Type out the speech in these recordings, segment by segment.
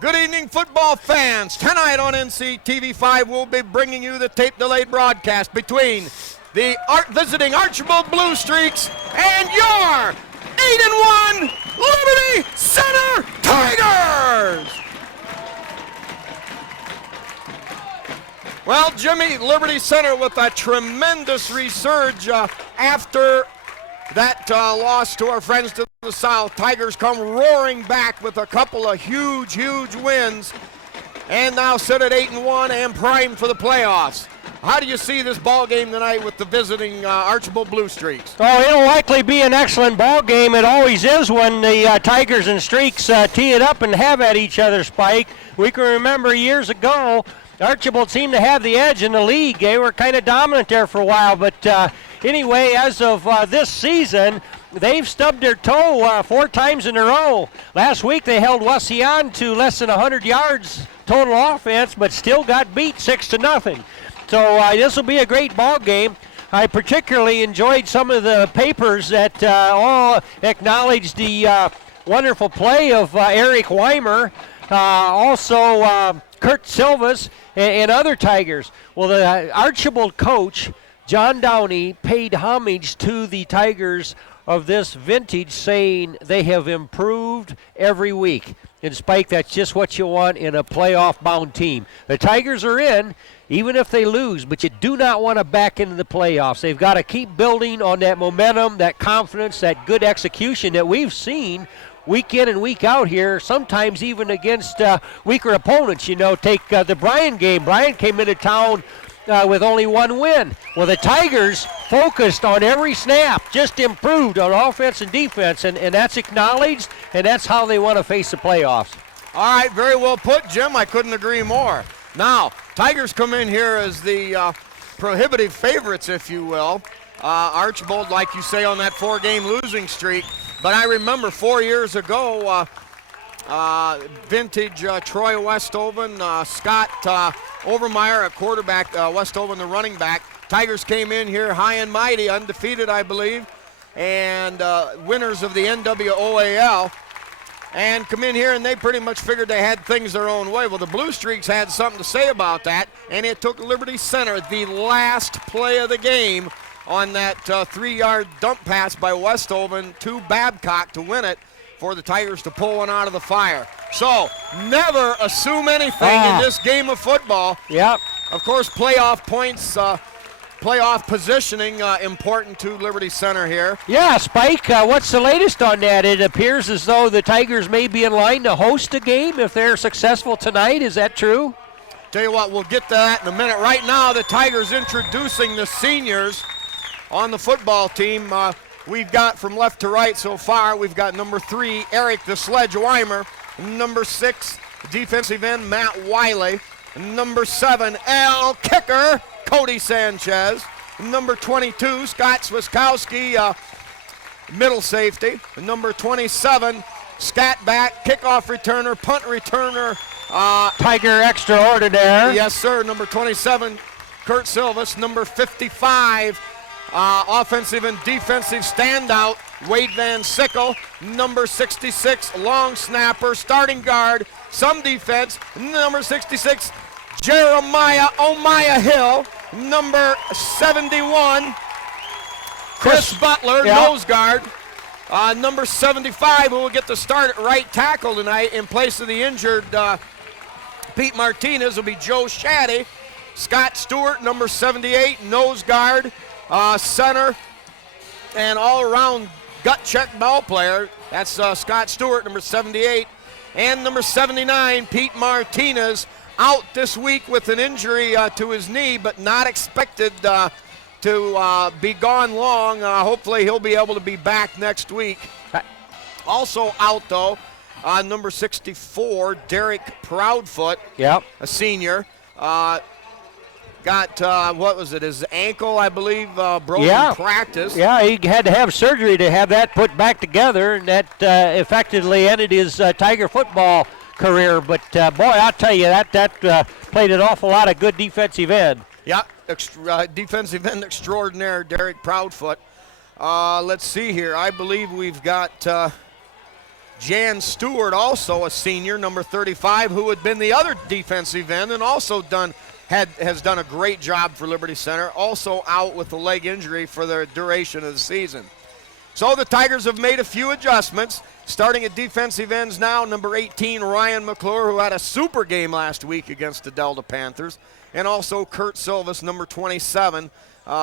Good evening, football fans. Tonight on NCTV5, we'll be bringing you the tape-delayed broadcast between the visiting Archbold Blue Streaks and your 8-1 Liberty Center Tigers. Well, Jimmy, Liberty Center with a tremendous resurge after that loss to our friends to the south. Tigers come roaring back with a couple of huge wins and now sit at 8-1 and primed for the playoffs. How do you see this ball game tonight with the visiting Archbold Blue Streaks? Oh, it'll likely be an excellent ball game. It always is when the Tigers and Streaks tee it up and have at each other, Spike. We can remember years ago, Archbold seemed to have the edge in the league. They were kind of dominant there for a while, but anyway, as of this season, they've stubbed their toe 4 times in a row. Last week they held Wauseon to less than 100 yards total offense, but still got beat 6-0. So this will be a great ball game. I particularly enjoyed some of the papers that all acknowledged the wonderful play of Eric Weimer, also Kurt Silvas, and other Tigers. Well, the Archbold coach, John Downey, paid homage to the Tigers of this vintage, saying they have improved every week. And Spike, that's just what you want in a playoff-bound team. The Tigers are in, even if they lose, but you do not want to back into the playoffs. They've got to keep building on that momentum, that confidence, that good execution that we've seen week in and week out here, sometimes even against weaker opponents. You know, take the Bryan game. Bryan came into town with only 1 win. Well, the Tigers focused on every snap, just improved on offense and defense, and that's acknowledged, and that's how they want to face the playoffs. All right, very well put, Jim. I couldn't agree more. Now, Tigers come in here as the prohibitive favorites, if you will. Archbold, like you say, on that 4-game losing streak. But I remember 4 years ago, vintage Troy Westhoven, Scott Overmeyer at quarterback, Westhoven the running back. Tigers came in here high and mighty, undefeated, I believe, and winners of the NWOAL. And come in here and they pretty much figured they had things their own way. Well, the Blue Streaks had something to say about that, and it took Liberty Center the last play of the game on that 3-yard dump pass by Westhoven to Babcock to win it, for the Tigers to pull one out of the fire. So, never assume anything in this game of football. Yep. Of course, playoff points, playoff positioning important to Liberty Center here. Yeah, Spike, what's the latest on that? It appears as though the Tigers may be in line to host a game if they're successful tonight. Is that true? Tell you what, we'll get to that in a minute. Right now, the Tigers introducing the seniors on the football team. We've got from left to right so far, we've got number 3, Eric the Sledge Weimer. Number 6, defensive end, Matt Wiley. Number 7, Al Kicker, Cody Sanchez. Number 22, Scott Swiskowski, middle safety. Number 27, scat back, kickoff returner, punt returner. Tiger extraordinaire. Yes, sir. Number 27, Kurt Silvas. Number 55, offensive and defensive standout, Wade Van Sickle. Number 66, long snapper, starting guard, some defense. Number 66, Jeremiah Omaya Hill. Number 71, Chris Butler, nose guard. Number 75, who will get the start at right tackle tonight in place of the injured Pete Martinez, will be Joe Shaddy. Scott Stewart, number 78, nose guard. Center and all-around gut-check ball player. That's Scott Stewart, number 78. And number 79, Pete Martinez, out this week with an injury to his knee, but not expected to be gone long. Hopefully he'll be able to be back next week. Also out, though, number 64, Derek Proudfoot, a senior. Got, what was it, his ankle, I believe, broken in practice. Yeah, he had to have surgery to have that put back together, and that effectively ended his Tiger football career. But, boy, I'll tell you, that played an awful lot of good defensive end. Yeah, defensive end extraordinaire, Derek Proudfoot. Let's see here. I believe we've got Jan Stewart, also a senior, number 35, who had been the other defensive end and also has done a great job for Liberty Center, also out with a leg injury for the duration of the season. So the Tigers have made a few adjustments. Starting at defensive ends now, number 18, Ryan McClure, who had a super game last week against the Delta Panthers, and also Kurt Silvis, number 27,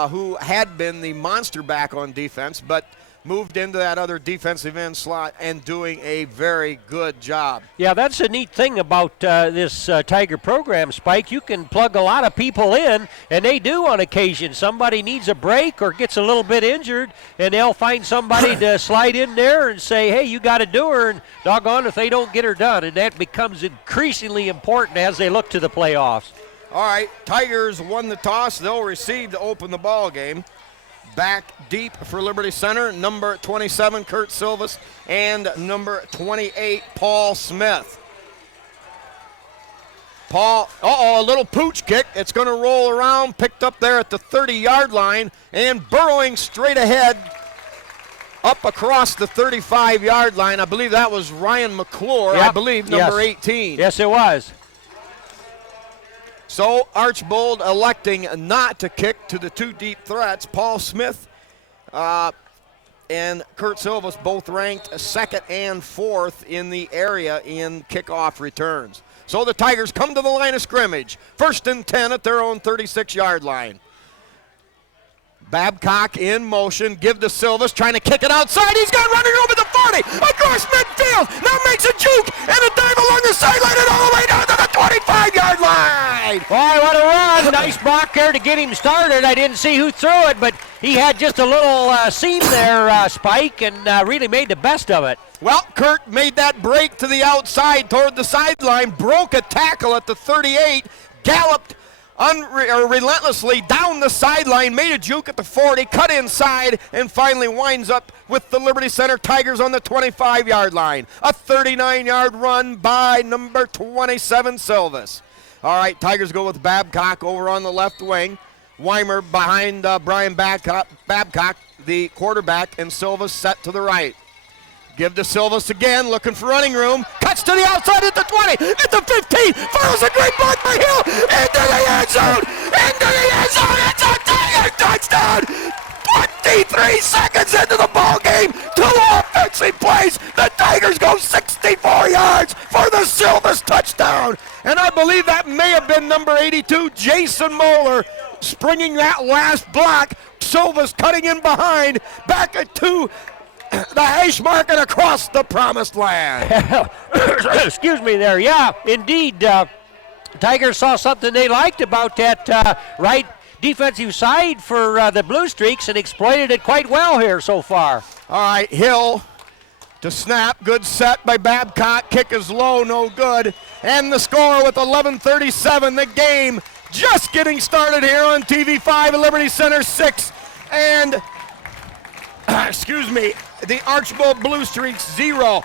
who had been the monster back on defense, but moved into that other defensive end slot and doing a very good job. Yeah, that's a neat thing about this Tiger program, Spike. You can plug a lot of people in, and they do on occasion. Somebody needs a break or gets a little bit injured, and they'll find somebody to slide in there and say, hey, you got to do her, and doggone if they don't get her done. And that becomes increasingly important as they look to the playoffs. All right, Tigers won the toss. They'll receive to open the ball game. Back deep for Liberty Center, number 27, Kurt Silvis, and number 28, Paul Smith. Paul, a little pooch kick. It's going to roll around, picked up there at the 30-yard line, and burrowing straight ahead up across the 35-yard line. I believe that was Ryan McClure, yep. I believe, number 18. Yes, it was. So Archbold electing not to kick to the two deep threats. Paul Smith and Kurt Silvis both ranked second and fourth in the area in kickoff returns. So the Tigers come to the line of scrimmage. 1st and 10 at their own 36-yard line. Babcock in motion, give to Silvis, trying to kick it outside. He's got running over the 40, across midfield, now makes a juke, and a dive along the sideline and all the way down to the 25-yard line. Boy, what a run. Nice block there to get him started. I didn't see who threw it, but he had just a little seam there, Spike, and really made the best of it. Well, Kurt made that break to the outside toward the sideline, broke a tackle at the 38, galloped relentlessly down the sideline, made a juke at the 40, cut inside, and finally winds up with the Liberty Center Tigers on the 25-yard line. A 39-yard run by number 27, Silvis. All right, Tigers go with Babcock over on the left wing. Weimer behind Brian Babcock, the quarterback, and Silvis set to the right. Give to Silvis again, looking for running room. Cuts to the outside at the 20, at the 15. Follows a great block by Hill. Into the end zone. Into the end zone. It's a Tiger touchdown. 23 seconds into the ball game. 2 offensive plays. The Tigers go 64 yards for the Silvis touchdown. And I believe that may have been number 82, Jason Moeller, springing that last block. Silvis cutting in behind. Back at 2. The hash mark and across the promised land. Excuse me there. Yeah, indeed. Tigers saw something they liked about that right defensive side for the Blue Streaks and exploited it quite well here so far. All right, Hill to snap. Good set by Babcock. Kick is low, no good. And the score with 11:37. The game just getting started here on TV5 at Liberty Center 6. And, excuse me, the Archbold Blue Streaks 0.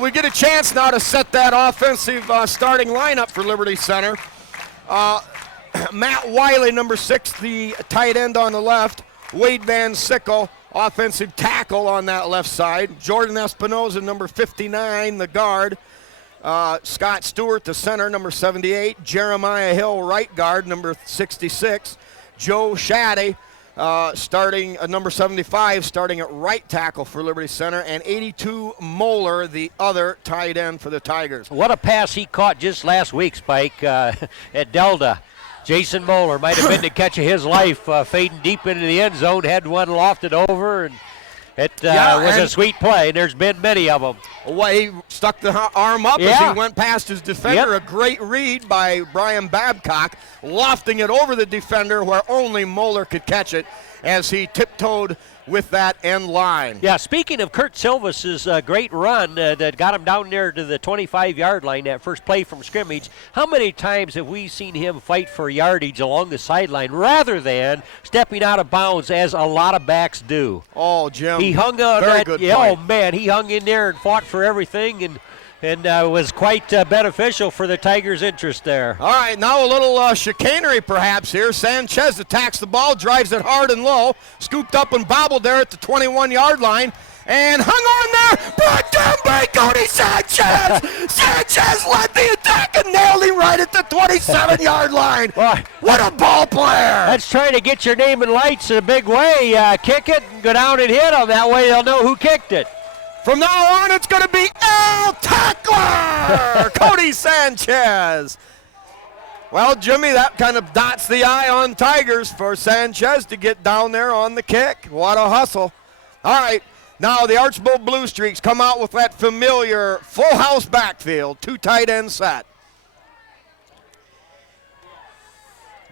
We get a chance now to set that offensive starting lineup for Liberty Center. Matt Wiley, number 6, the tight end on the left. Wade Van Sickle, offensive tackle on that left side. Jordan Espinoza, number 59, the guard. Scott Stewart, the center, number 78. Jeremiah Hill, right guard, number 66. Joe Shaddy, starting at number 75, starting at right tackle for Liberty Center, and 82 Moeller, the other tight end for the Tigers. What a pass he caught just last week, Spike, at Delta. Jason Moeller might have been the catch of his life, fading deep into the end zone, had one lofted over, and it was a sweet play. There's been many of them. Well, he stuck the arm up as he went past his defender. Yep. A great read by Brian Babcock, lofting it over the defender where only Moeller could catch it as he tiptoed with that end line. Yeah, speaking of Kurt Silvis's great run that got him down there to the 25-yard line, that first play from scrimmage, how many times have we seen him fight for yardage along the sideline rather than stepping out of bounds as a lot of backs do? Oh, Jim, he hung on very that. Good oh, man, he hung in there and fought for everything and was quite beneficial for the Tigers' interest there. All right, now a little chicanery perhaps here. Sanchez attacks the ball, drives it hard and low, scooped up and bobbled there at the 21-yard line. and hung on there, brought down by Cody Sanchez. Sanchez led the attack and nailed him right at the 27-yard line. Boy, what a ball player. That's trying to get your name in lights in a big way. Kick it, and go down and hit them. That way they'll know who kicked it. From now on, it's going to be El Tackler, Cody Sanchez. Well, Jimmy, that kind of dots the I on Tigers for Sanchez to get down there on the kick. What a hustle. All right, now the Archbold Blue Streaks come out with that familiar full house backfield, 2 tight end set.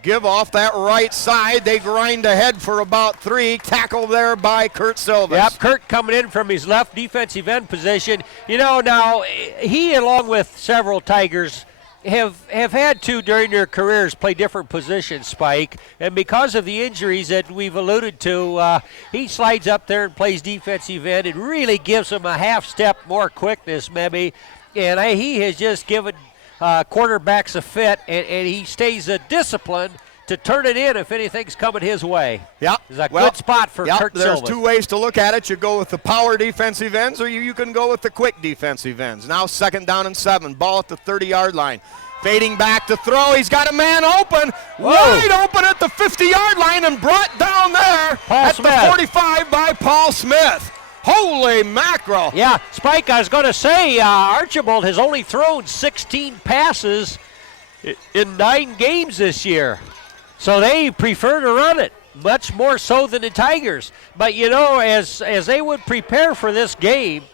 Give off that right side. They grind ahead for about 3. Tackle there by Kurt Silvas. Yep, Kurt coming in from his left defensive end position. You know, now, he, along with several Tigers, have had to, during their careers, play different positions, Spike. And because of the injuries that we've alluded to, he slides up there and plays defensive end. It really gives him a half step more quickness, maybe. And he has just given quarterbacks a fit, and he stays disciplined to turn it in if anything's coming his way. Yeah, it's a good spot for Kurt There's Silvas. 2 ways to look at it. You go with the power defensive ends, or you can go with the quick defensive ends. Now 2nd down and 7. Ball at the 30-yard line. Fading back to throw. He's got a man open. Whoa. Wide open at the 50-yard line and brought down there at the 45 by Paul Smith. Holy mackerel. Yeah, Spike, I was going to say, Archbold has only thrown 16 passes in 9 games this year. So they prefer to run it, much more so than the Tigers. But, you know, as they would prepare for this game,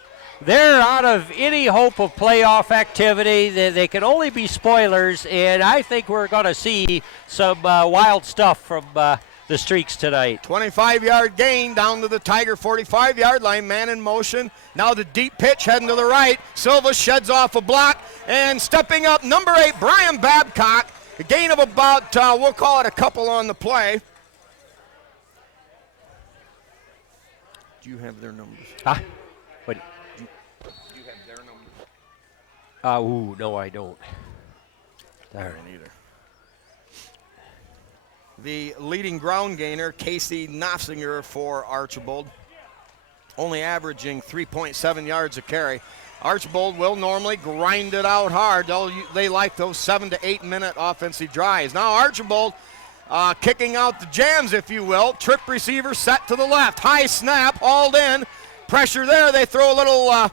they're out of any hope of playoff activity. They can only be spoilers, and I think we're going to see some wild stuff from the Streaks tonight. 25-yard gain down to the Tiger 45-yard line. Man in motion. Now the deep pitch heading to the right. Silva sheds off a block, and stepping up, number 8, Brian Babcock. A gain of about, we'll call it a couple on the play. Do you have their numbers? What? Do you have their numbers? No, I don't. Darn either. The leading ground gainer, Casey Knopfsinger for Archbold, only averaging 3.7 yards a carry. Archbold will normally grind it out hard. They like those 7 to 8 minute offensive drives. Now Archbold kicking out the jams, if you will. Trip receiver set to the left. High snap, hauled in. Pressure there. They throw a little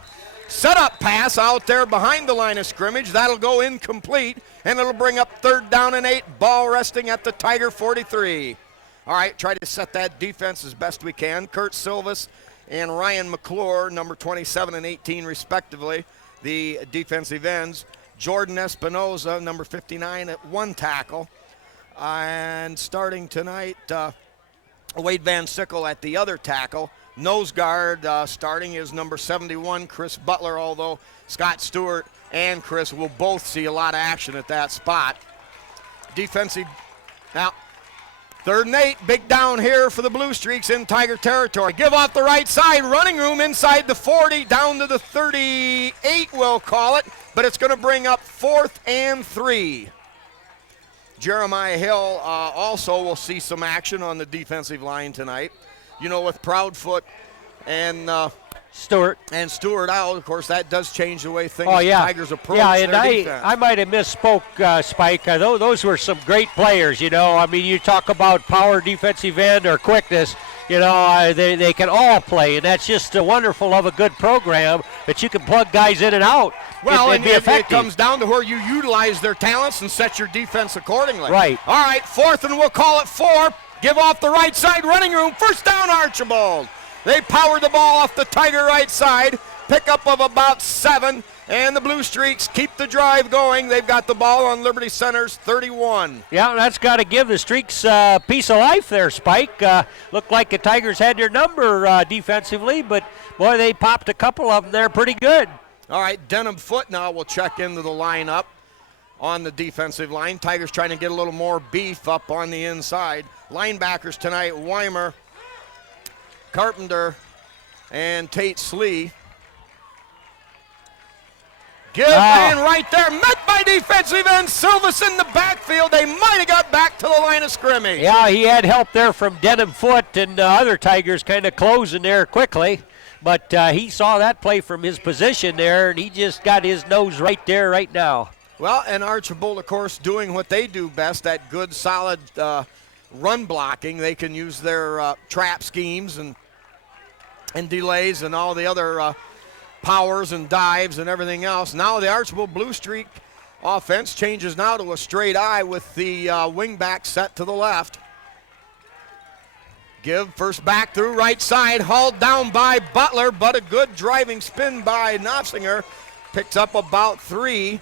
setup pass out there behind the line of scrimmage. That'll go incomplete, and it'll bring up 3rd down and 8. Ball resting at the Tiger 43. All right, try to set that defense as best we can. Kurt Silvas and Ryan McClure, number 27 and 18 respectively, the defensive ends. Jordan Espinoza, number 59, at 1 tackle. And starting tonight, Wade Van Sickle at the other tackle. Nose guard starting is number 71, Chris Butler, although Scott Stewart and Chris will both see a lot of action at that spot. Defensive, now 3rd and 8, big down here for the Blue Streaks in Tiger territory. Give off the right side, running room inside the 40, down to the 38, we'll call it, but it's going to bring up 4th and 3. Jeremiah Hill also will see some action on the defensive line tonight. You know, with Proudfoot and Stewart out, of course, that does change the way things Tigers approach their defense. I might have misspoke, Spike. Those were some great players, you know. I mean, you talk about power defensive end or quickness, you know, they can all play, and that's just wonderful of a good program that you can plug guys in and out. Well, and be effective. It comes down to where you utilize their talents and set your defense accordingly. Right. All right, 4th, and we'll call it 4. Give off the right side, running room, 1st down Archbold. They powered the ball off the Tiger right side, pickup of about 7, and the Blue Streaks keep the drive going. They've got the ball on Liberty Center's 31. Yeah, that's got to give the Streaks a piece of life there, Spike. Looked like the Tigers had their number defensively, but, boy, they popped a couple of them there pretty good. All right, Denham Foot now will check into the lineup on the defensive line. Tigers trying to get a little more beef up on the inside. Linebackers tonight, Weimer, Carpenter, and Tate Slee. Give in right there, met by defensive end. Silvas in the backfield. They might have got back to the line of scrimmage. Yeah, he had help there from Denham Foot and other Tigers kind of closing there quickly. but he saw that play from his position there, and he just got his nose right there right now. Well, and Archbold, of course, doing what they do best, that good, solid run blocking. They can use their trap schemes and delays and all the other powers and dives and everything else. Now the Archbold Blue Streak offense changes now to a straight eye with the wing back set to the left. Give first back through right side, hauled down by Butler, but a good driving spin by Knopfsinger. Picks up about 3.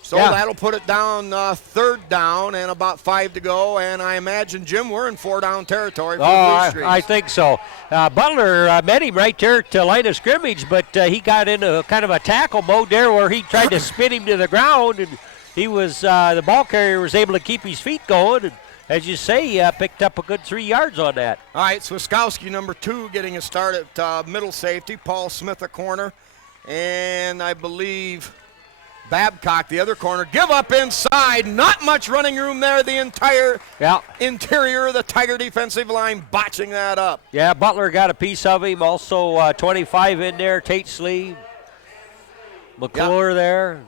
So that'll put it down 3rd down and about 5 to go. And I imagine, Jim, we're in 4-down territory for the Blue Streaks. I think so. Butler met him right there to line of scrimmage, but he got into kind of a tackle mode there where he tried to spin him to the ground, and he was the ball carrier was able to keep his feet going. And as you say, picked up a good 3 yards on that. All right, Swiskowski, number 2, getting a start at middle safety. Paul Smith, a corner. And I believe Babcock, the other corner. Give up inside. Not much running room there. The entire interior of the Tiger defensive line botching that up. Yeah, Butler got a piece of him. Also 25 in there. Tate Slee. McClure there.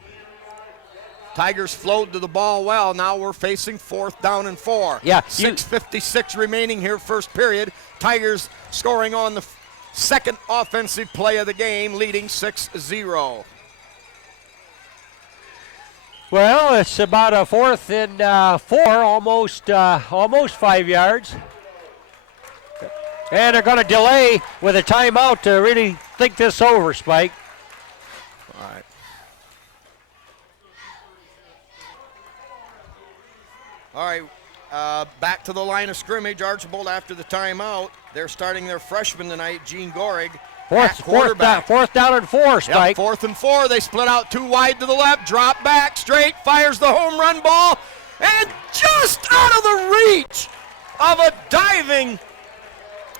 Tigers flowed to the ball well. Now we're facing 4th down and 4. Yeah. 6:56 remaining here, first period. Tigers scoring on the second offensive play of the game, leading 6-0. Well, it's about a 4th and 4, almost 5 yards. And they're going to delay with a timeout to really think this over, Spike. All right. All right, back to the line of scrimmage. Archbold after the timeout. They're starting their freshman tonight, Gene Gorig. Fourth down and 4, Spike. 4th and 4. They split out 2 wide to the left. Drop back, straight, fires the home run ball. And just out of the reach of a diving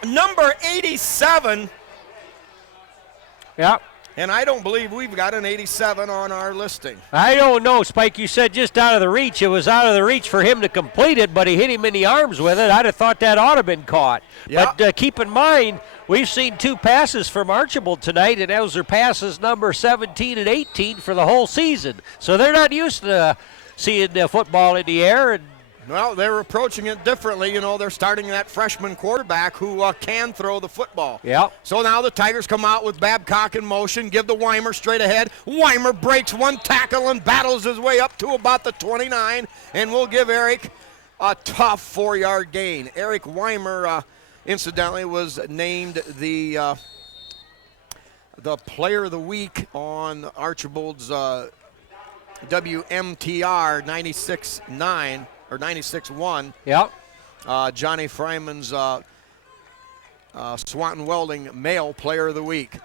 number 87. Yep. And I don't believe we've got an 87 on our listing. I don't know, Spike. You said just out of the reach. It was out of the reach for him to complete it, but he hit him in the arms with it. I'd have thought that ought to have been caught. Yeah. But keep in mind, we've seen 2 passes from Archbold tonight, and those are passes number 17 and 18 for the whole season. So they're not used to seeing football in the air. And well, they're approaching it differently. You know, they're starting that freshman quarterback who can throw the football. Yeah. So now the Tigers come out with Babcock in motion, give the Weimer straight ahead. Weimer breaks 1 tackle and battles his way up to about the 29, and we'll give Eric a tough 4-yard gain. Eric Weimer, incidentally, was named the player of the week on Archbold's WMTR 96.9. Or 96-1. Yep. Johnny Fryman's Swanton Welding Male Player of the Week.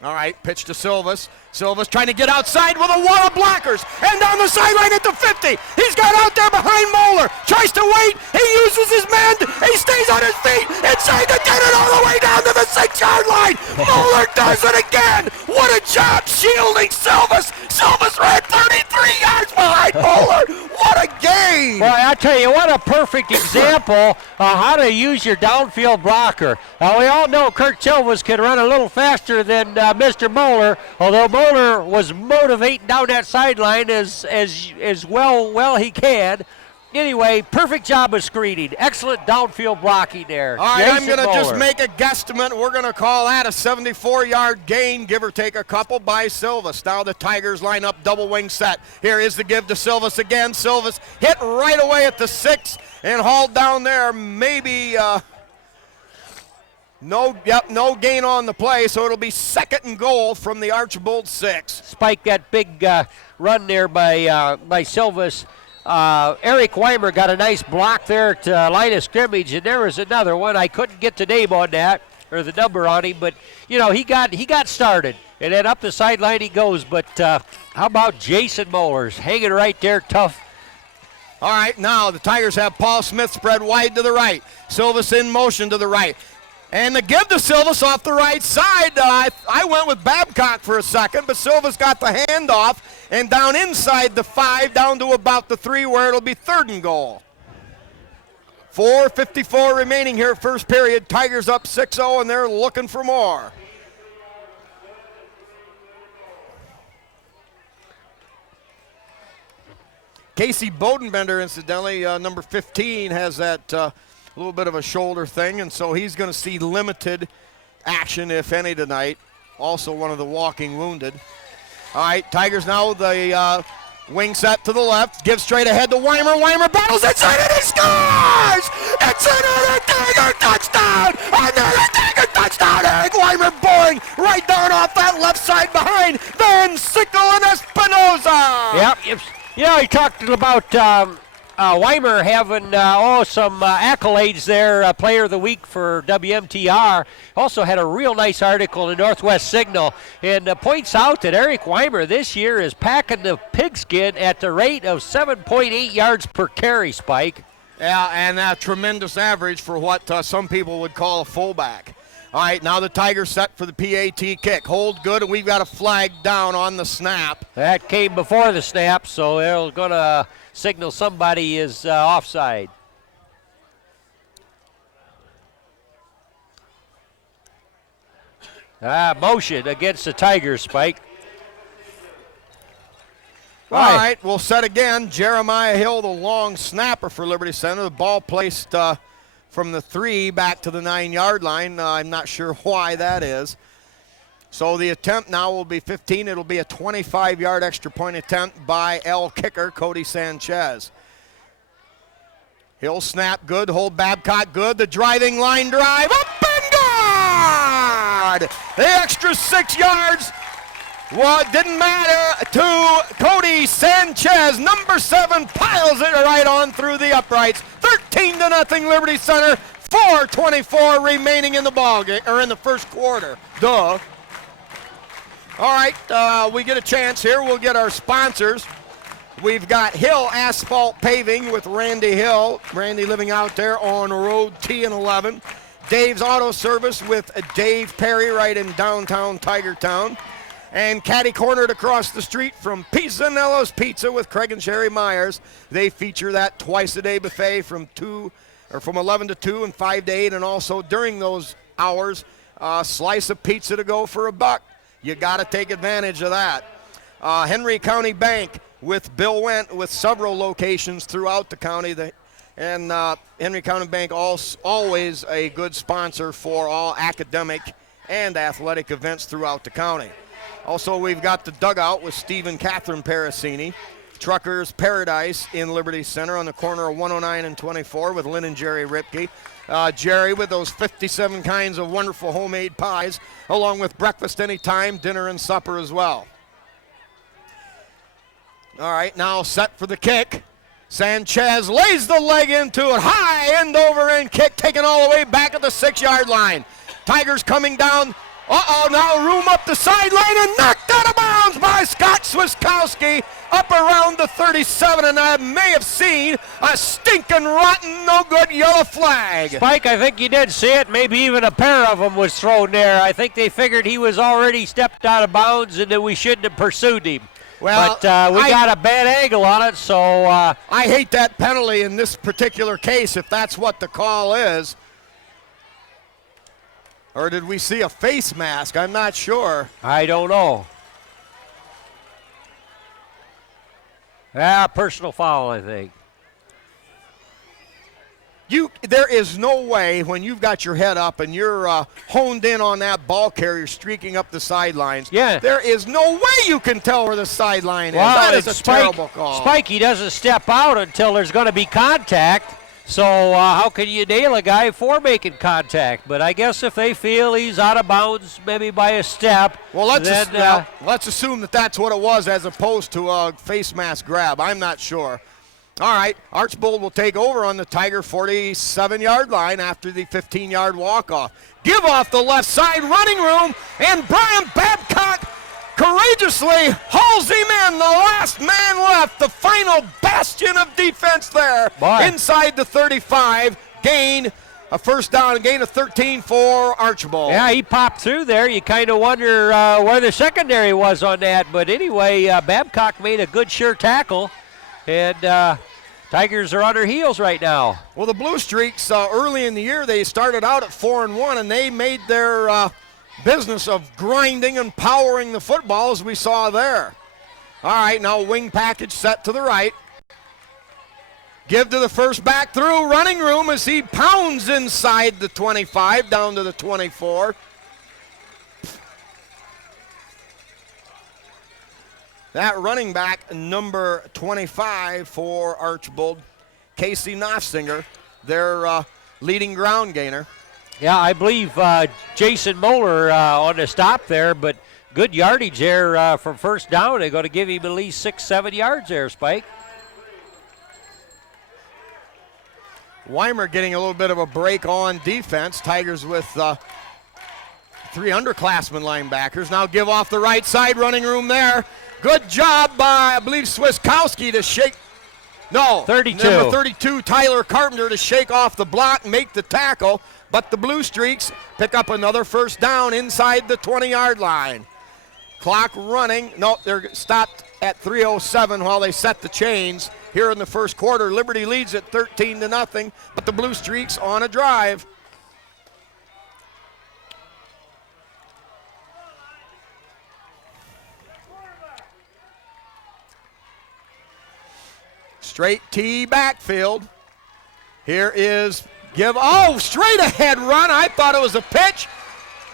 All right, pitch to Silvas. Silvas trying to get outside with a wall of blockers. And down the sideline at the 50. He's got out there behind Moeller. Tries to wait. He uses his man. He stays on his feet. Inside the 10 and all the way down to the 6-yard line. Moeller does it again. What a job shielding Silvas. Silvas ran 33 yards behind Moeller. What a game. Boy, I tell you, what a perfect example of how to use your downfield blocker. Now, we all know Kurt Silvas can run a little faster than Mr. Moeller, although Moeller was motivating down that sideline as well he can. Anyway, perfect job of screening. Excellent downfield blocking there. All right, Jason I'm going to just Moeller. make a guesstimate. We're going to call that a 74-yard gain, give or take a couple, by Silvas. Now the Tigers line up double wing set. Here is the give to Silvas again. Silvas hit right away at the 6 and hauled down there. Maybe no gain on the play, so it'll be 2nd and goal from the Archbold 6. Spike that big run there by Silvas. Eric Weimer got a nice block there at line of scrimmage, and there was another one. I couldn't get the name on that or the number on him, but you know he got started, and then up the sideline he goes. But how about Jason Moeller's hanging right there, tough. All right, now the Tigers have Paul Smith spread wide to the right. Silvas in motion to the right. And the give to Silvas off the right side. I went with Babcock for a second, but Silvas got the handoff and down inside the 5, down to about the 3, where it'll be 3rd and goal. 4:54 remaining here, first period. Tigers up 6-0, and they're looking for more. Casey Bodenbender, incidentally, number 15, has that little bit of a shoulder thing, and so he's going to see limited action, if any, tonight. Also one of the walking wounded. All right, Tigers now the wing set to the left, gives straight ahead to Weimer. Weimer battles inside and he scores! It's another Tiger touchdown! Another Tiger touchdown! Eric Weimer boring right down off that left side behind Van Sickle and Espinoza! Yep. He talked about Weimer having some accolades there, Player of the Week for WMTR. Also had a real nice article in the Northwest Signal and points out that Eric Weimer this year is packing the pigskin at the rate of 7.8 yards per carry, Spike. Yeah, and a tremendous average for what some people would call a fullback. All right, now the Tigers set for the PAT kick. Hold good, and we've got a flag down on the snap. That came before the snap, so they're going to signal somebody is offside. Motion against the Tigers, Spike. All right, we'll set again. Jeremiah Hill, the long snapper for Liberty Center. The ball placed from the 3 back to the 9-yard line. I'm not sure why that is. So the attempt now will be 15. It'll be a 25-yard extra point attempt by L kicker Cody Sanchez. Hill snap good, hold Babcock good. The driving line drive, up and good! The extra 6 yards. Well, it didn't matter to Cody Sanchez. Number 7 piles it right on through the uprights. 13-0 Liberty Center. 4:24 remaining in the ball game, or in the first quarter. Duh. All right, we get a chance here. We'll get our sponsors. We've got Hill Asphalt Paving with Randy Hill. Randy living out there on Road T and 11. Dave's Auto Service with Dave Perry right in downtown Tigertown. And catty cornered across the street from Pizzanello's Pizza with Craig and Sherry Myers. They feature that twice-a-day buffet from 11 to 2 and 5 to 8, and also during those hours, a slice of pizza to go for $1. You got to take advantage of that. Henry County Bank with Bill Wendt with several locations throughout the county. And Henry County Bank always a good sponsor for all academic and athletic events throughout the county. Also, we've got the Dugout with Steve and Catherine Parasini. Truckers Paradise in Liberty Center on the corner of 109 and 24 with Lynn and Jerry Ripke. Jerry with those 57 kinds of wonderful homemade pies, along with breakfast anytime, dinner and supper as well. All right, now set for the kick. Sanchez lays the leg into it. High end over end kick taken all the way back at the 6-yard line. Tigers coming down. Now room up the sideline and knocked out of bounds by Scott Swiskowski up around the 37, and I may have seen a stinking rotten, no good yellow flag. Spike, I think you did see it. Maybe even a pair of them was thrown there. I think they figured he was already stepped out of bounds and that we shouldn't have pursued him. Well, but we got a bad angle on it, so. I hate that penalty in this particular case if that's what the call is. Or did we see a face mask? I'm not sure. I don't know. Personal foul, I think. There is no way when you've got your head up and you're honed in on that ball carrier streaking up the sidelines. Yeah. There is no way you can tell where the sideline is. That is a terrible call. Spikey doesn't step out until there's going to be contact. So how can you nail a guy for making contact? But I guess if they feel he's out of bounds, maybe by a step. Well, let's assume that that's what it was as opposed to a face mask grab. I'm not sure. All right, Archbold will take over on the Tiger 47-yard line after the 15-yard walk-off. Give off the left side, running room, and Brian Babcock courageously hauls him in, the last man left, the final bastion of defense there. Inside the 35, gain a first down, a gain of 13 for Archbold. Yeah, he popped through there. You kind of wonder where the secondary was on that. But anyway, Babcock made a good, sure tackle. And Tigers are on their heels right now. Well, the Blue Streaks, early in the year, they started out at 4-1, and they made their business of grinding and powering the football, as we saw there. All right, now wing package set to the right. Give to the first back through, running room as he pounds inside the 25 down to the 24. That running back, number 25 for Archbold, Casey Knopfsinger, their leading ground gainer. Yeah, I believe Jason Moeller on the stop there, but good yardage there from first down. They're going to give him at least 6-7 yards there, Spike. Weimer getting a little bit of a break on defense. Tigers with 3 underclassmen linebackers. Now give off the right side, running room there. Good job by, I believe, Swiskowski to shake. No, 32. Number 32, Tyler Carpenter, to shake off the block and make the tackle. But the Blue Streaks pick up another first down inside the 20-yard line. Clock running. No, they're stopped at 3:07 while they set the chains. Here in the first quarter, Liberty leads at 13-0, but the Blue Streaks on a drive. Straight T backfield. Here is straight ahead run. I thought it was a pitch.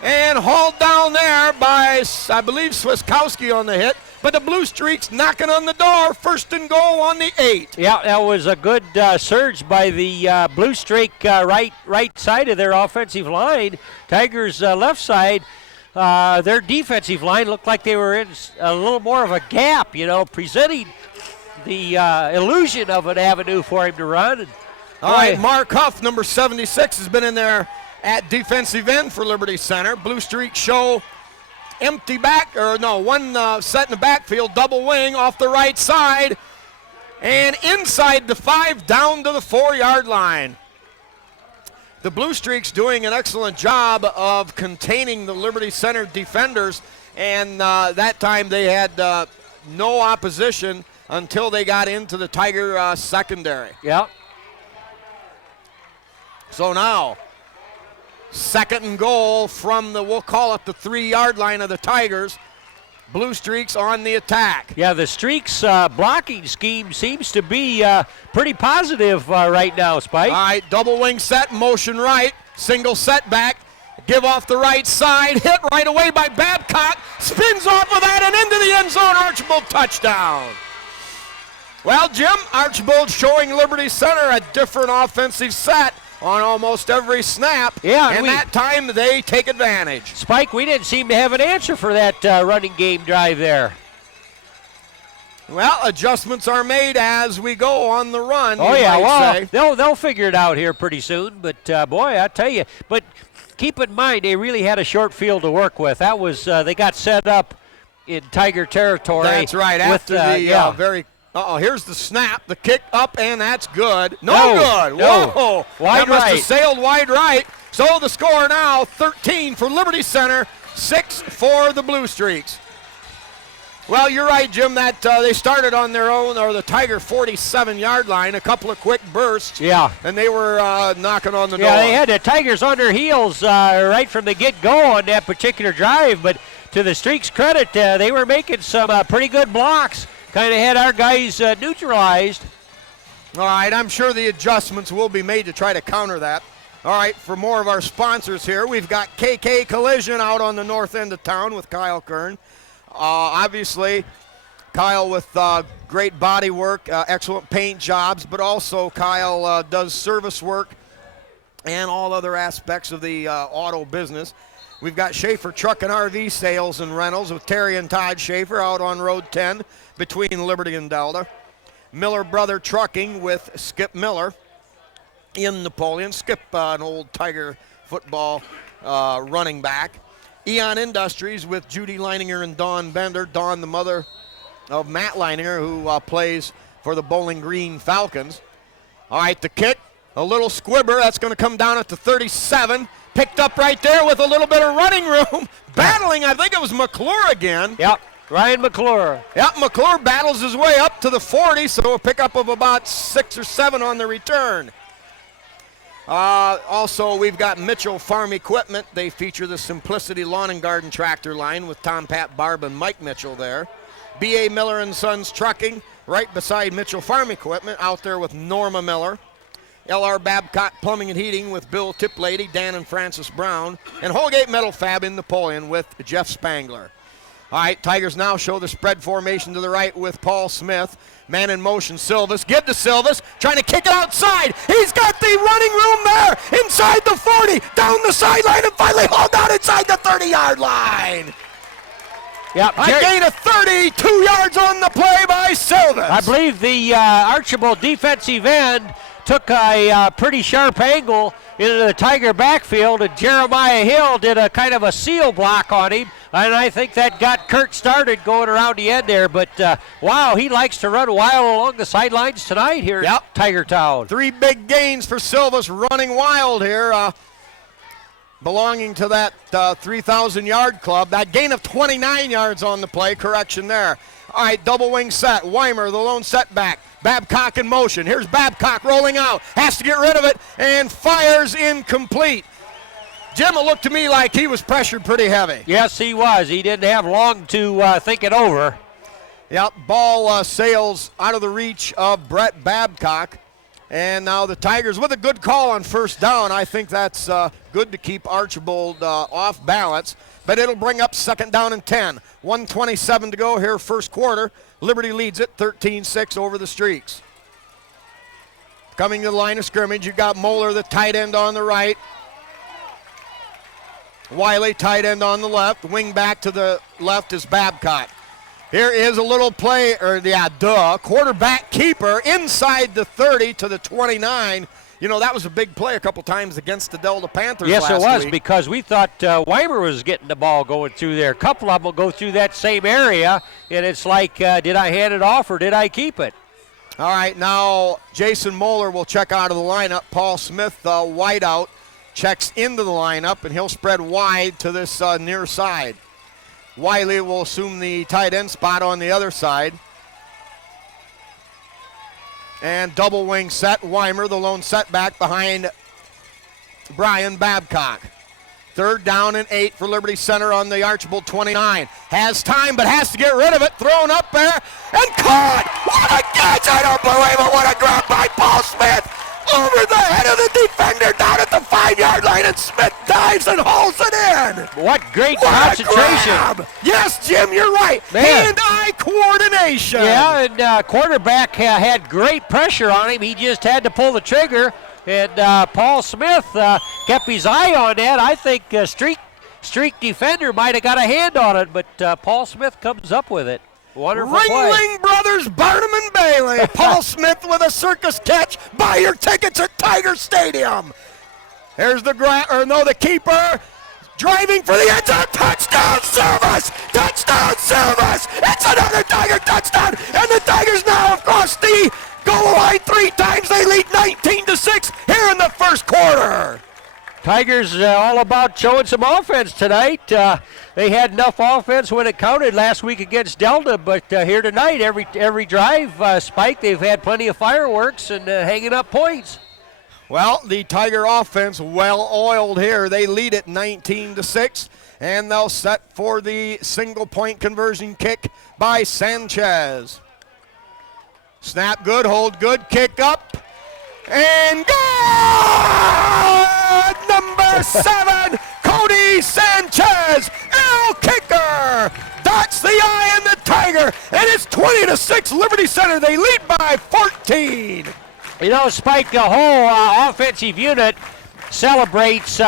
And hauled down there by, I believe, Swiskowski on the hit. But the Blue Streaks knocking on the door. First and goal on the 8. Yeah, that was a good surge by the Blue Streak right side of their offensive line. Tigers' left side, their defensive line looked like they were in a little more of a gap, presenting the illusion of an avenue for him to run. And all right, Mark Huff, number 76, has been in there at defensive end for Liberty Center. Blue Streak show empty back, one set in the backfield, double wing off the right side, and inside the 5 down to the 4-yard line. The Blue Streaks doing an excellent job of containing the Liberty Center defenders, and that time they had no opposition until they got into the Tiger secondary. Yep. So now, second and goal from we'll call it the 3-yard line of the Tigers. Blue Streaks on the attack. Yeah, the Streaks blocking scheme seems to be pretty positive right now, Spike. All right, double wing set, motion right, single setback, give off the right side, hit right away by Babcock, spins off of that and into the end zone, Archbold touchdown. Well, Jim, Archbold showing Liberty Center a different offensive set on almost every snap, and that time they take advantage. Spike, we didn't seem to have an answer for that running game drive there. Well, adjustments are made as we go on the run. Oh yeah, well, they'll figure it out here pretty soon. But boy, I tell you, but keep in mind they really had a short field to work with. That was they got set up in Tiger territory. That's right. After the very. Here's the snap, the kick up, and that's good. No good. No. Whoa. Wide that must right. have sailed wide right. So the score now, 13 for Liberty Center, 6 for the Blue Streaks. Well, you're right, Jim, that they started on their own, or the Tiger 47-yard line, a couple of quick bursts. Yeah. And they were knocking on the door. Yeah, they had the Tigers on their heels right from the get-go on that particular drive, but to the Streaks' credit, they were making some pretty good blocks. Kind of had our guys neutralized. All right, I'm sure the adjustments will be made to try to counter that. All right, for more of our sponsors here, we've got KK Collision out on the north end of town with Kyle Kern. Obviously, Kyle with great body work, excellent paint jobs, but also Kyle does service work and all other aspects of the auto business. We've got Schaefer Truck and RV Sales and Rentals with Terry and Todd Schaefer out on Road 10 between Liberty and Delta. Miller Brother Trucking with Skip Miller in Napoleon. Skip, an old Tiger football running back. Eon Industries with Judy Leininger and Dawn Bender. Dawn, the mother of Matt Leininger, who plays for the Bowling Green Falcons. All right, the kick, a little squibber. That's going to come down at the 37. Picked up right there with a little bit of running room. Battling, I think it was McClure again. Yep. Ryan McClure. Yep, McClure battles his way up to the 40, so a pickup of about 6 or 7 on the return. Also, we've got Mitchell Farm Equipment. They feature the Simplicity Lawn and Garden tractor line with Tom, Pat, Barb, and Mike Mitchell there. B.A. Miller and Sons Trucking, right beside Mitchell Farm Equipment, out there with Norma Miller. L.R. Babcock Plumbing and Heating with Bill Tiplady, Dan and Francis Brown. And Holgate Metal Fab in Napoleon with Jeff Spangler. All right, Tigers now show the spread formation to the right with Paul Smith. Man in motion, Silvas. Give to Silvas, trying to kick it outside. He's got the running room there, inside the 40, down the sideline, and finally hauled out inside the 30-yard line. Yep. A gain of 32 yards on the play by Silvas. I believe the Archbold defensive end took a pretty sharp angle into the Tiger backfield, and Jeremiah Hill did a kind of a seal block on him, and I think that got Kurt started going around the end there. But, wow, he likes to run wild along the sidelines tonight here at Tiger Town. 3 big gains for Silvas running wild here, belonging to that 3,000-yard club. That gain of 29 yards on the play, correction there. All right, double wing set. Weimer, the lone setback. Babcock in motion. Here's Babcock rolling out. Has to get rid of it and fires incomplete. Jim, it looked to me like he was pressured pretty heavy. Yes, he was. He didn't have long to think it over. Yep, ball sails out of the reach of Brett Babcock. And now the Tigers with a good call on first down. I think that's good to keep Archbold off balance. But it'll bring up second down and 10. 1:27 to go here, first quarter. Liberty leads it 13-6 over the Streaks. Coming to the line of scrimmage, you got Moeller, the tight end on the right. Wiley, tight end on the left. Wing back to the left is Babcock. Here is a little play, quarterback keeper inside the 30 to the 29. You know, that was a big play a couple times against the Delta Panthers last week. Yes, it was, because we thought Weimer was getting the ball going through there. A couple of them will go through that same area, and it's like, did I hand it off or did I keep it? All right, now Jason Moeller will check out of the lineup. Paul Smith, wide out, checks into the lineup, and he'll spread wide to this near side. Wiley will assume the tight end spot on the other side. And double wing set. Weimer, the lone setback behind Brian Babcock. Third down and 8 for Liberty Center on the Archbold 29. Has time, but has to get rid of it. Thrown up there and caught. What a catch! I don't believe it. What a grab by Paul Smith. Over the head of the defender down at the 5-yard line, and Smith dives and hauls it in. What great concentration. Yes, Jim, you're right. Hand-eye coordination. Yeah, and quarterback had great pressure on him. He just had to pull the trigger, and Paul Smith kept his eye on that. I think streak defender might have got a hand on it, but Paul Smith comes up with it. Wonderful Ringling Brothers, Barnum and Bailey. Paul Smith with a circus catch. Buy your tickets at Tiger Stadium. Here's the keeper driving for the end zone. Touchdown service! Touchdown service! It's another Tiger touchdown, and the Tigers now have crossed the goal line 3 times. They lead 19-6 here in the first quarter. Tigers all about showing some offense tonight. They had enough offense when it counted last week against Delta, but here tonight, every drive, Spike, they've had plenty of fireworks and hanging up points. Well, the Tiger offense well-oiled here. They lead it 19-6, and they'll set for the single-point conversion kick by Sanchez. Snap good, hold good, kick up, and go! Number 7, Cody Sanchez, kicker, dots the eye and the Tiger, and it's 20-6 Liberty Center. They lead by 14. You know, Spike, the whole offensive unit celebrates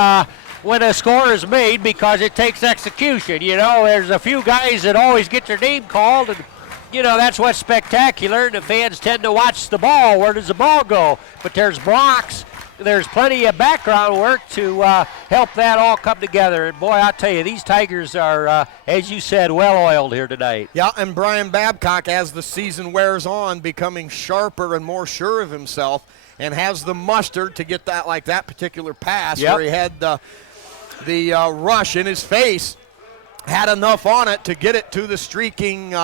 when a score is made because it takes execution. You know, there's a few guys that always get their name called, and you know, that's what's spectacular, and the fans tend to watch the ball. Where does the ball go? But there's blocks. There's plenty of background work to help that all come together. And, boy, I'll tell you, these Tigers are, as you said, well-oiled here tonight. Yeah, and Brian Babcock, as the season wears on, becoming sharper and more sure of himself and has the mustard to get that particular pass where he had the rush in his face. had enough on it to get it to the streaking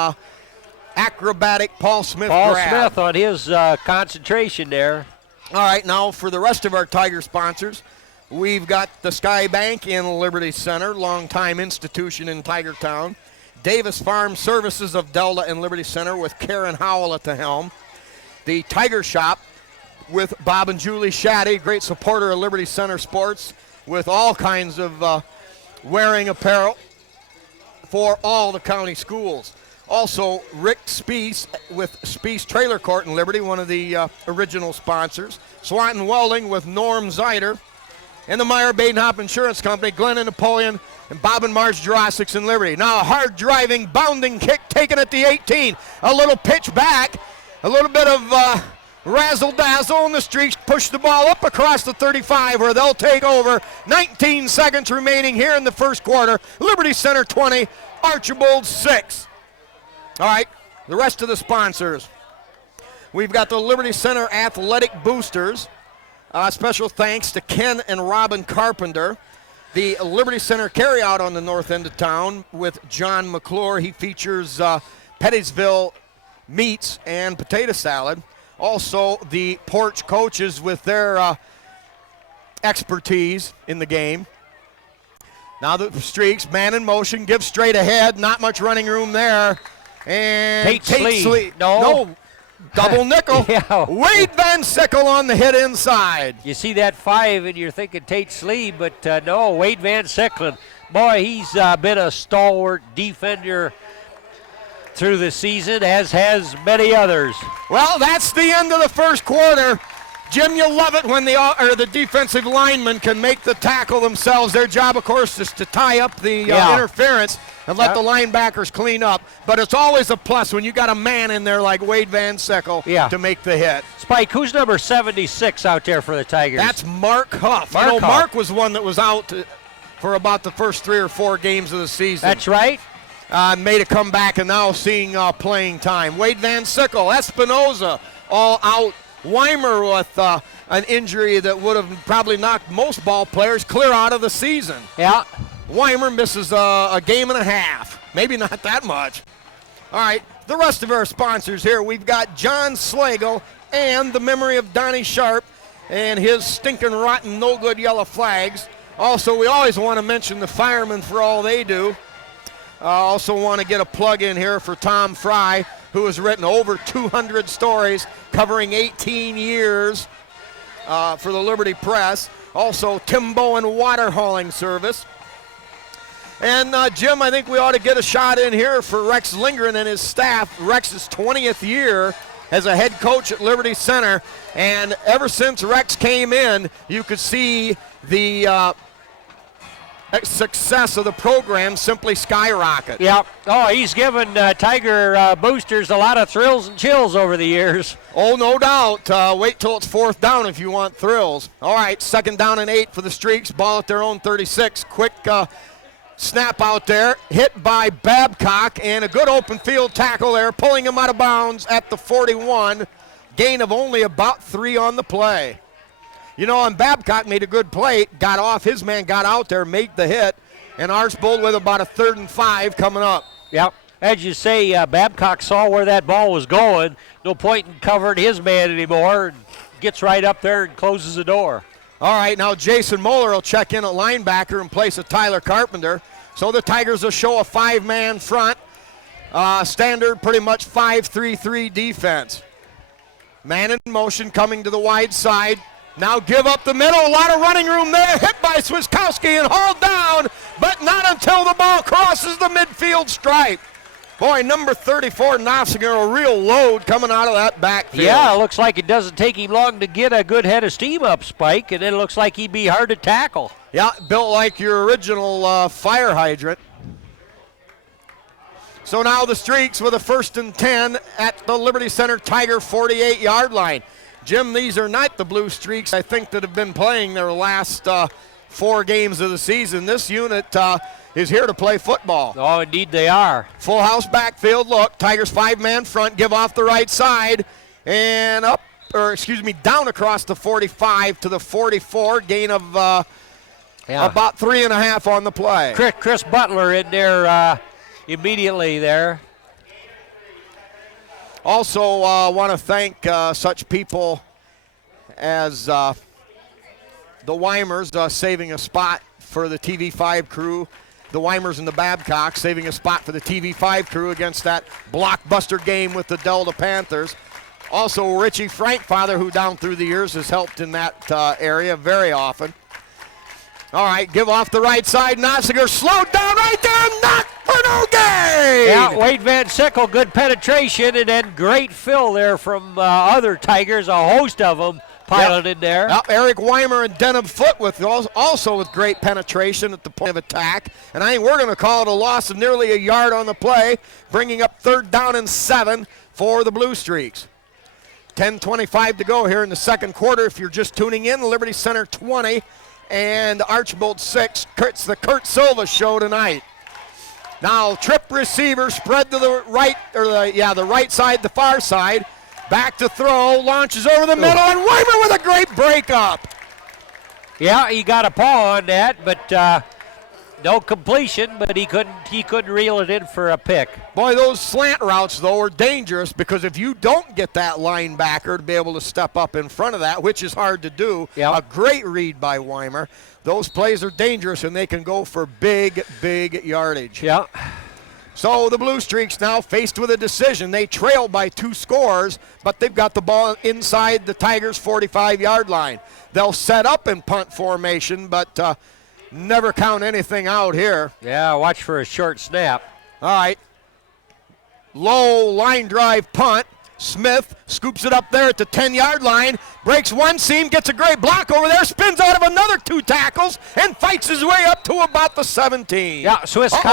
acrobatic Paul Smith Paul grab. Smith on his concentration there. All right, now for the rest of our Tiger sponsors, we've got the Sky Bank in Liberty Center, longtime institution in Tigertown. Davis Farm Services of Delta and Liberty Center with Karen Howell at the helm. The Tiger Shop with Bob and Julie Shaddy, great supporter of Liberty Center sports with all kinds of wearing apparel for all the county schools. Also, Rick Spees with Spees Trailer Court in Liberty, one of the original sponsors. Swanton Welding with Norm Zeider. And the Meyer Badenhop Insurance Company, Glenn and Napoleon, and Bob and Marge Jurassics in Liberty. Now a hard driving, bounding kick taken at the 18. A little pitch back, a little bit of razzle-dazzle, and the Streaks push the ball up across the 35 where they'll take over. 19 seconds remaining here in the first quarter. Liberty Center 20, Archbold 6. All right, the rest of the sponsors. We've got the Liberty Center Athletic Boosters. Special thanks to Ken and Robin Carpenter. The Liberty Center carryout on the north end of town with John McClure. He features Pettisville meats and potato salad. Also, the Porch coaches with their expertise in the game. Now the Streaks, man in motion, give straight ahead. Not much running room there. And Tate Slee. No. Double nickel. Yeah. Wade Van Sickle on the hit inside. You see that 5 and you're thinking Tate Slee, but no, Wade Van Sicklen. Boy, he's been a stalwart defender through the season, as has many others. Well, that's the end of the first quarter. Jim, you love it when the defensive linemen can make the tackle themselves. Their job, of course, is to tie up the interference and let the linebackers clean up. But it's always a plus when you got a man in there like Wade Van Sickle to make the hit. Spike, who's number 76 out there for the Tigers? That's Mark Huff. Mark was one that was out for about the first 3 or 4 games of the season. That's right. Made a comeback and now seeing playing time. Wade Van Sickle, Espinoza, all out. Weimer with an injury that would have probably knocked most ball players clear out of the season. Yeah. Weimer misses a game and a half. Maybe not that much. All right, the rest of our sponsors here. We've got John Slagle and the memory of Donnie Sharp and his stinking rotten no good yellow flags. Also, we always want to mention the firemen for all they do. Also want to get a plug in here for Tom Fry, who has written over 200 stories covering 18 years for the Liberty Press. Also, Tim Bowen Water Hauling Service. And Jim, I think we ought to get a shot in here for Rex Lindgren and his staff. Rex's 20th year as a head coach at Liberty Center. And ever since Rex came in, you could see the success of the program simply skyrocket. Yeah. Oh, he's given Tiger boosters a lot of thrills and chills over the years. Oh, no doubt. Wait till it's 4th down if you want thrills. All right, 2nd down and 8 for the Streaks. Ball at their own 36. Quick snap out there. Hit by Babcock and a good open field tackle there, pulling him out of bounds at the 41. Gain of only about 3 on the play. You know, and Babcock made a good play, got off, his man got out there, made the hit, and Archbold with about a 3rd and 5 coming up. Yep. As you say, Babcock saw where that ball was going. No point in covering his man anymore. Gets right up there and closes the door. All right, now Jason Moeller will check in at linebacker in place of Tyler Carpenter. So the Tigers will show a 5-man front. Standard pretty much 5-3-3 defense. Man in motion coming to the wide side. Now give up the middle, a lot of running room there, hit by Swiskowski and hauled down, but not until the ball crosses the midfield stripe. Boy, number 34, Nossinger, a real load coming out of that backfield. Yeah, it looks like it doesn't take him long to get a good head of steam up, Spike, and it looks like he'd be hard to tackle. Yeah, built like your original fire hydrant. So now the Streaks with a 1st and 10 at the Liberty Center Tiger 48-yard line. Jim, these are not the Blue Streaks, I think, that have been playing their last 4 games of the season. This unit is here to play football. Oh, indeed they are. Full house backfield look. Tigers 5-man front, give off the right side, and down across the 45 to the 44. Gain of Yeah. About 3.5 on the play. Chris Butler in there immediately there. Also want to thank such people as the Weimers saving a spot for the TV5 crew. The Weimers and the Babcocks saving a spot for the TV5 crew against that blockbuster game with the Delta Panthers. Also, Richie Frankfather, who down through the years has helped in that area very often. All right, give off the right side. Nossiger slowed down right there, not for no gain. Yeah, Wade Van Sickle, good penetration, and then great fill there from other Tigers, a host of them piloted there. Yep, Eric Weimer and Denham Foot also with great penetration at the point of attack. And I think we're going to call it a loss of nearly a yard on the play, bringing up 3rd down and 7 for the Blue Streaks. 10:25 to go here in the second quarter. If you're just tuning in, Liberty Center 20 and Archbold 6. It's the Kurt Silva show tonight. Now trip receiver spread to the right, or the right side, the far side. Back to throw, launches over the middle, and Weimer with a great breakup. Yeah, he got a paw on that, but no completion, but he couldn't reel it in for a pick. Boy, those slant routes, though, are dangerous because if you don't get that linebacker to be able to step up in front of that, which is hard to do, a great read by Weimer, those plays are dangerous and they can go for big, big yardage. Yeah. So the Blue Streaks now faced with a decision. They trail by 2 scores, but they've got the ball inside the Tigers' 45-yard line. They'll set up in punt formation, but never count anything out here. Yeah, watch for a short snap. All right. Low line drive punt. Smith scoops it up there at the 10-yard line, breaks one seam, gets a great block over there, spins out of another 2 tackles, and fights his way up to about the 17. Yeah,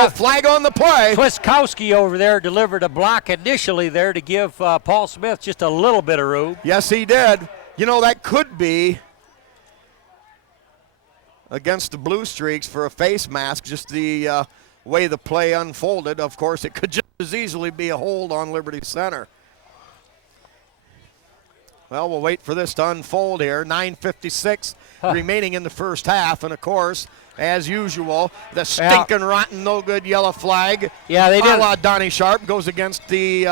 flag on the play. Swiskowski over there delivered a block initially there to give Paul Smith just a little bit of room. Yes, he did. You know, that could be against the Blue Streaks for a face mask, just the way the play unfolded. Of course, it could just as easily be a hold on Liberty Center. Well, we'll wait for this to unfold here. 9:56 remaining in the first half. And, of course, as usual, the stinking, rotten, no-good yellow flag. Yeah, they did. A la Donnie Sharp goes against the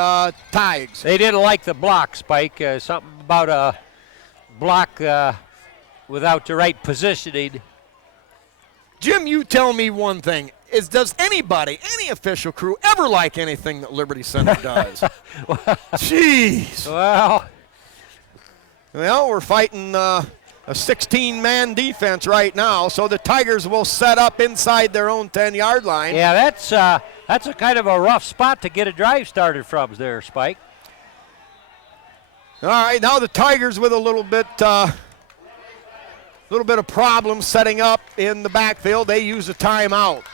Tigers. They didn't like the block, Spike. Something about a block without the right positioning. Jim, you tell me one thing. Does anybody, any official crew, ever like anything that Liberty Center does? Jeez. Well, we're fighting a 16-man defense right now, so the Tigers will set up inside their own 10-yard line. Yeah, that's a kind of a rough spot to get a drive started from there, Spike. All right, now the Tigers with a little bit of problem setting up in the backfield. They use a timeout.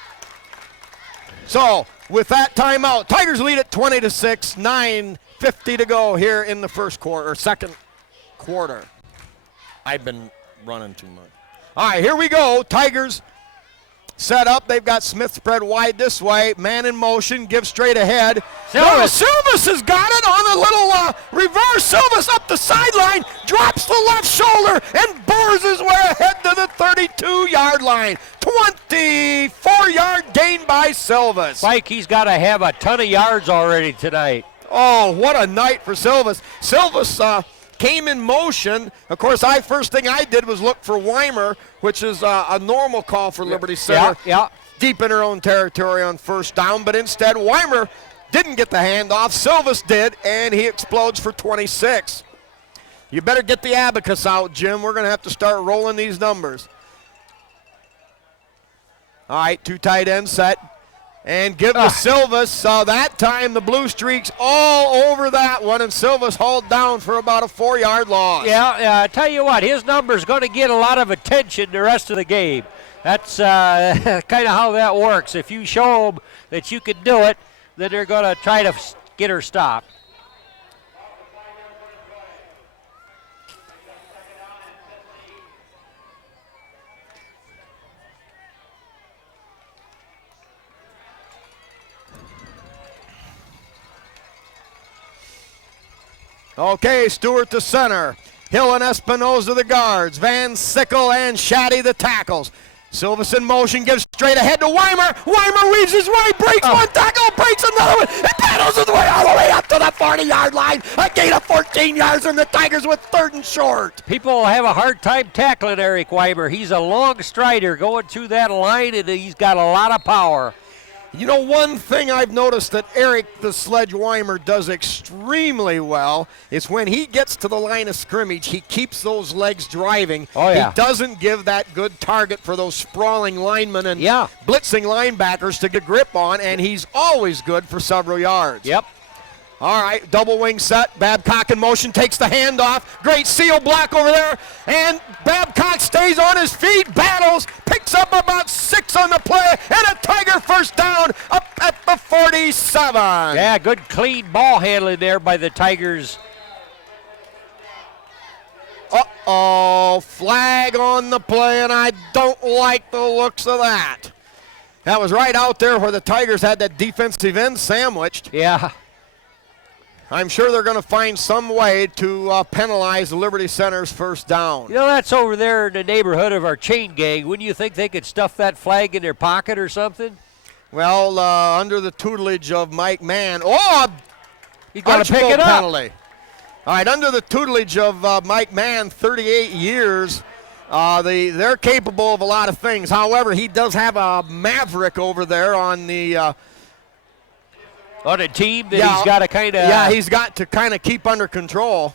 So with that timeout, Tigers lead at 20-6, 9:50 to go here in the second quarter. I've been running too much. All right, here we go. Tigers set up. They've got Smith spread wide this way. Man in motion, give straight ahead. Silvas has got it on a little reverse. Silvas up the sideline, drops the left shoulder, and bores his way ahead to the 32-yard line. 24-yard gain by Silvas. Spike, he's got to have a ton of yards already tonight. Oh, what a night for Silvas. Silvas came in motion. Of course, first thing I did was look for Weimer, which is a normal call for Liberty Center. Deep in her own territory on first down, but instead Weimer didn't get the handoff. Silvas did, and he explodes for 26. You better get the abacus out, Jim. We're going to have to start rolling these numbers. All right, 2 tight ends set. And give to Silvas. That time the Blue Streaks all over that one, and Silvas hauled down for about a 4-yard loss. Yeah, I tell you what, his number's going to get a lot of attention the rest of the game. That's kind of how that works. If you show them that you can do it, then they're going to try to get her stopped. Okay, Stewart to center. Hill and Espinoza the guards. Van Sickle and Shaddy the tackles. Silvis in motion, gives straight ahead to Weimer. Weimer weaves his way, breaks one tackle, breaks another one, and paddles his way all the way up to the 40-yard line. A gain of 14 yards, and the Tigers with 3rd and short. People have a hard time tackling Eric Weimer. He's a long strider going through that line, and he's got a lot of power. You know, one thing I've noticed that Eric the Sledge Weimer does extremely well is when he gets to the line of scrimmage, he keeps those legs driving. Oh, yeah. He doesn't give that good target for those sprawling linemen and blitzing linebackers to get grip on, and he's always good for several yards. Yep. All right, double wing set. Babcock in motion, takes the handoff. Great seal block over there. And Babcock stays on his feet, battles, picks up about 6 on the play, and a Tiger first down up at the 47. Yeah, good clean ball handling there by the Tigers. Uh-oh, flag on the play, and I don't like the looks of that. That was right out there where the Tigers had that defensive end sandwiched. Yeah. I'm sure they're going to find some way to penalize the Liberty Center's first down. You know, that's over there in the neighborhood of our chain gang. Wouldn't you think they could stuff that flag in their pocket or something? Well, under the tutelage of Mike Mann. Oh, you got to pick it up. Penalty. All right, under the tutelage of Mike Mann, 38 years, they're capable of a lot of things. However, he does have a maverick over there on the on a team that he's got to kind of... Yeah, he's got to kind of keep under control.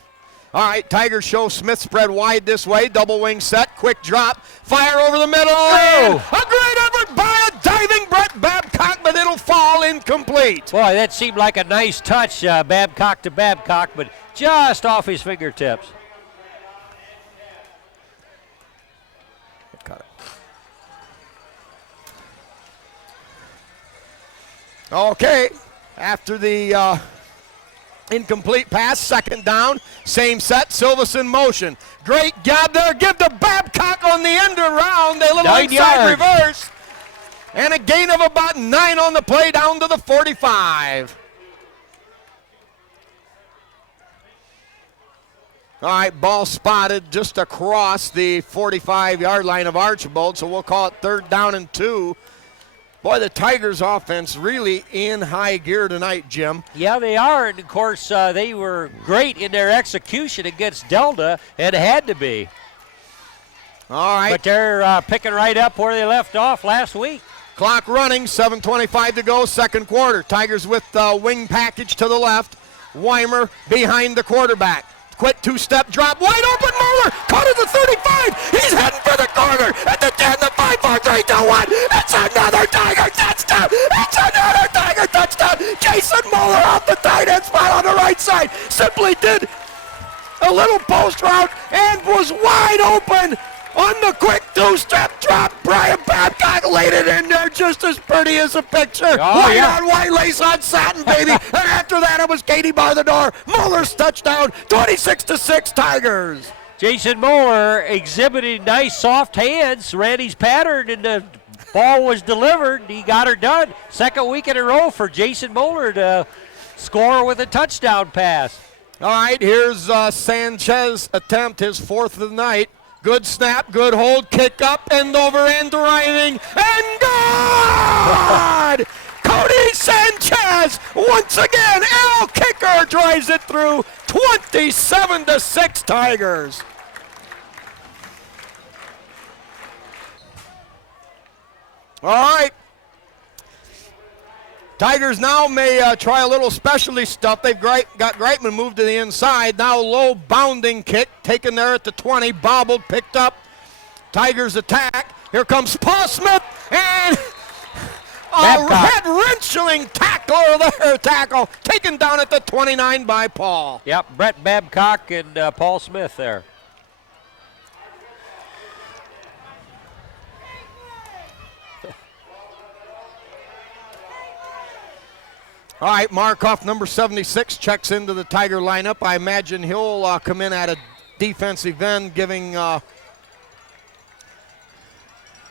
All right, Tigers show Smith spread wide this way. Double wing set, quick drop. Fire over the middle. And a great effort by a diving Brett Babcock, but it'll fall incomplete. Boy, that seemed like a nice touch, Babcock to Babcock, but just off his fingertips. Got it. Okay. After the incomplete pass, 2nd down, same set, Silvis in motion. Great job there, give to Babcock on the end around, a little 9 inside yards. reverse, and a gain of about 9 on the play down to the 45. All right, ball spotted just across the 45-yard line of Archbold, so we'll call it 3rd down and 2. Boy, the Tigers' offense really in high gear tonight, Jim. Yeah, they are, and of course, they were great in their execution against Delta, and had to be. All right. But they're picking right up where they left off last week. Clock running, 7:25 to go, 2nd quarter. Tigers with the wing package to the left. Weimer behind the quarterback. Quick 2-step drop, wide open, Mueller, caught at the 35, he's heading for the corner, at the 10, the 5, 4, 3, 2, 1, it's another Tiger touchdown, it's another Tiger touchdown, Jason Mueller off the tight end spot on the right side, simply did a little post route and was wide open on the quick 2-step drop. Brian Babcock laid it in there just as pretty as a picture. White on white, lace on satin, baby. And after that, it was Katie bar the door. Muller's touchdown, 26-6 Tigers. Jason Mueller exhibiting nice soft hands, ran his pattern, and the ball was delivered. He got her done. 2nd week in a row for Jason Mueller to score with a touchdown pass. All right, here's Sanchez attempt, his 4th of the night. Good snap, good hold, kick up, end over end driving, and good! Cody Sanchez, once again, El Kicker drives it through, 27-6 Tigers. All right. Tigers now may try a little specialty stuff. They've got Greitman moved to the inside. Now low bounding kick taken there at the 20, bobbled, picked up. Tigers attack. Here comes Paul Smith and a head-wrenching tackle taken down at the 29 by Paul. Yep, Brett Babcock and Paul Smith there. All right, Markoff, number 76, checks into the Tiger lineup. I imagine he'll come in at a defensive end, giving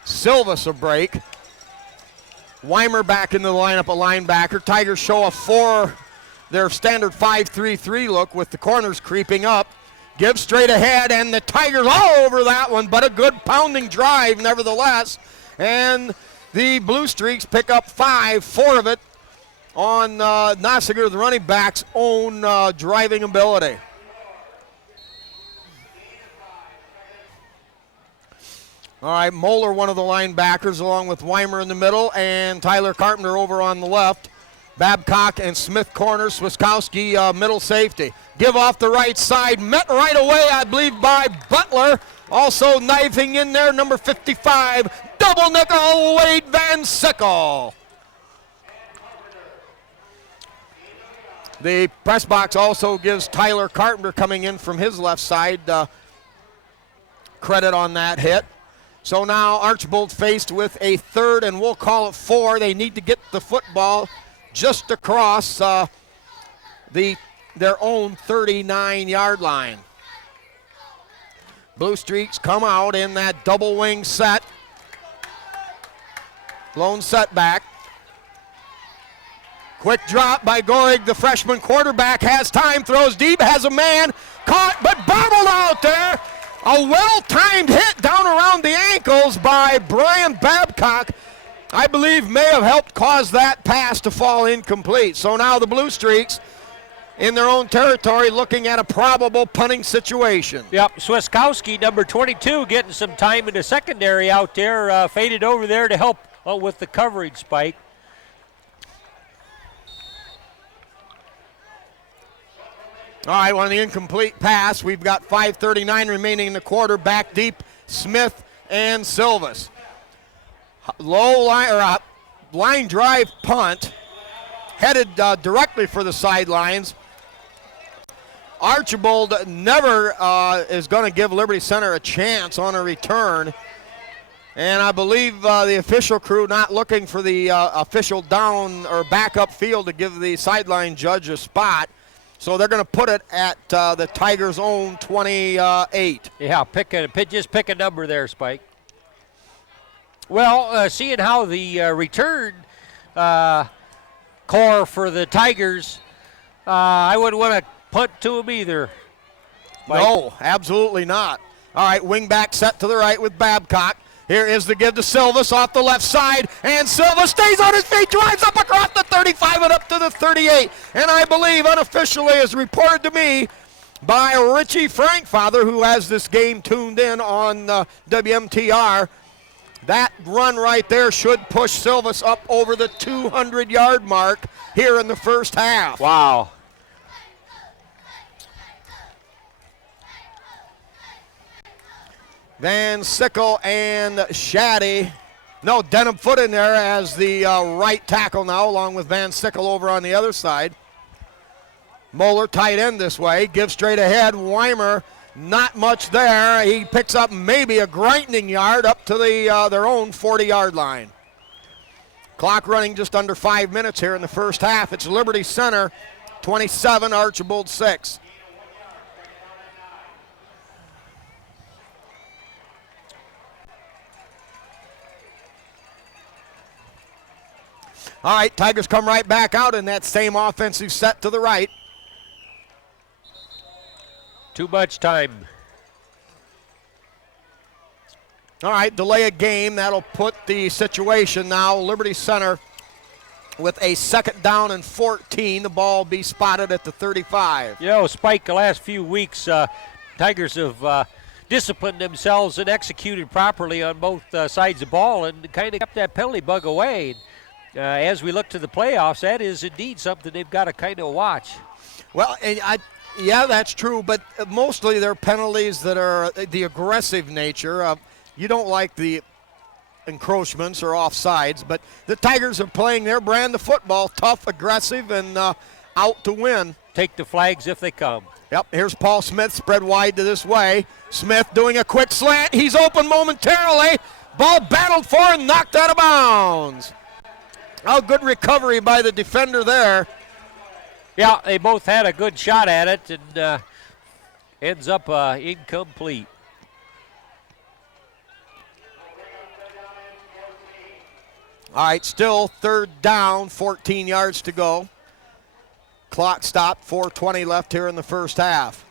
Silvis a break. Weimer back into the lineup, a linebacker. Tigers show their standard 5-3-3 look with the corners creeping up. Gives straight ahead, and the Tigers all over that one, but a good pounding drive nevertheless. And the Blue Streaks pick up 4 of it on Nossiger, the running back's own driving ability. All right, Moeller, one of the linebackers, along with Weimer in the middle, and Tyler Carpenter over on the left. Babcock and Smith corner, Swiskowski middle safety. Give off the right side, met right away, I believe, by Butler. Also knifing in there, number 55, double nickel, Wade Van Sickle. The press box also gives Tyler Carpenter, coming in from his left side, credit on that hit. So now Archbold faced with a 3rd, and we'll call it 4. They need to get the football just across their own 39-yard line. Blue Streaks come out in that double wing set. Lone setback. Quick drop by Gorig, the freshman quarterback, has time, throws deep, has a man, caught but bobbled out there. A well-timed hit down around the ankles by Brian Babcock, I believe, may have helped cause that pass to fall incomplete. So now the Blue Streaks in their own territory looking at a probable punting situation. Yep, Swiskowski, number 22, getting some time in the secondary out there, faded over there to help with the coverage, Spike. All right, on the incomplete pass, we've got 5:39 remaining in the quarter. Back deep, Smith and Silvas. Low line drive punt, headed directly for the sidelines. Archbold never is going to give Liberty Center a chance on a return. And I believe the official crew not looking for the official down or backup field to give the sideline judge a spot. So they're going to put it at the Tigers' own 28. Yeah, just pick a number there, Spike. Well, seeing how the return core for the Tigers, I wouldn't want to punt to them either, Spike. No, absolutely not. All right, wing back set to the right with Babcock. Here is the give to Silvas off the left side, and Silvas stays on his feet, drives up across the 35 and up to the 38. And I believe unofficially, as reported to me by Richie Frankfather, who has this game tuned in on WMTR, that run right there should push Silvas up over the 200-yard mark here in the first half. Wow. Van Sickle and Shaddy. No, Denham Foot in there as the right tackle now, along with Van Sickle over on the other side. Moeller tight end this way, gives straight ahead. Weimer, not much there. He picks up maybe a grinding yard up to their own 40-yard line. Clock running just under 5 minutes here in the first half. It's Liberty Center 27, Archbold 6. All right, Tigers come right back out in that same offensive set to the right. Too much time. All right, delay a game. That'll put the situation now. Liberty Center with a 2nd down and 14. The ball will be spotted at the 35. You know, Spike, the last few weeks, Tigers have disciplined themselves and executed properly on both sides of the ball and kind of kept that penalty bug away. As we look to the playoffs, that is indeed something they've got to kind of watch. Well, yeah, that's true, but mostly they're penalties that are the aggressive nature. You don't like the encroachments or offsides, but the Tigers are playing their brand of football, tough, aggressive, and out to win. Take the flags if they come. Yep, here's Paul Smith, spread wide to this way. Smith doing a quick slant. He's open momentarily. Ball battled for and knocked out of bounds. Oh, good recovery by the defender there. Yeah, they both had a good shot at it, and ends up incomplete. All right, still 3rd down, 14 yards to go. Clock stopped, 4:20 left here in the first half.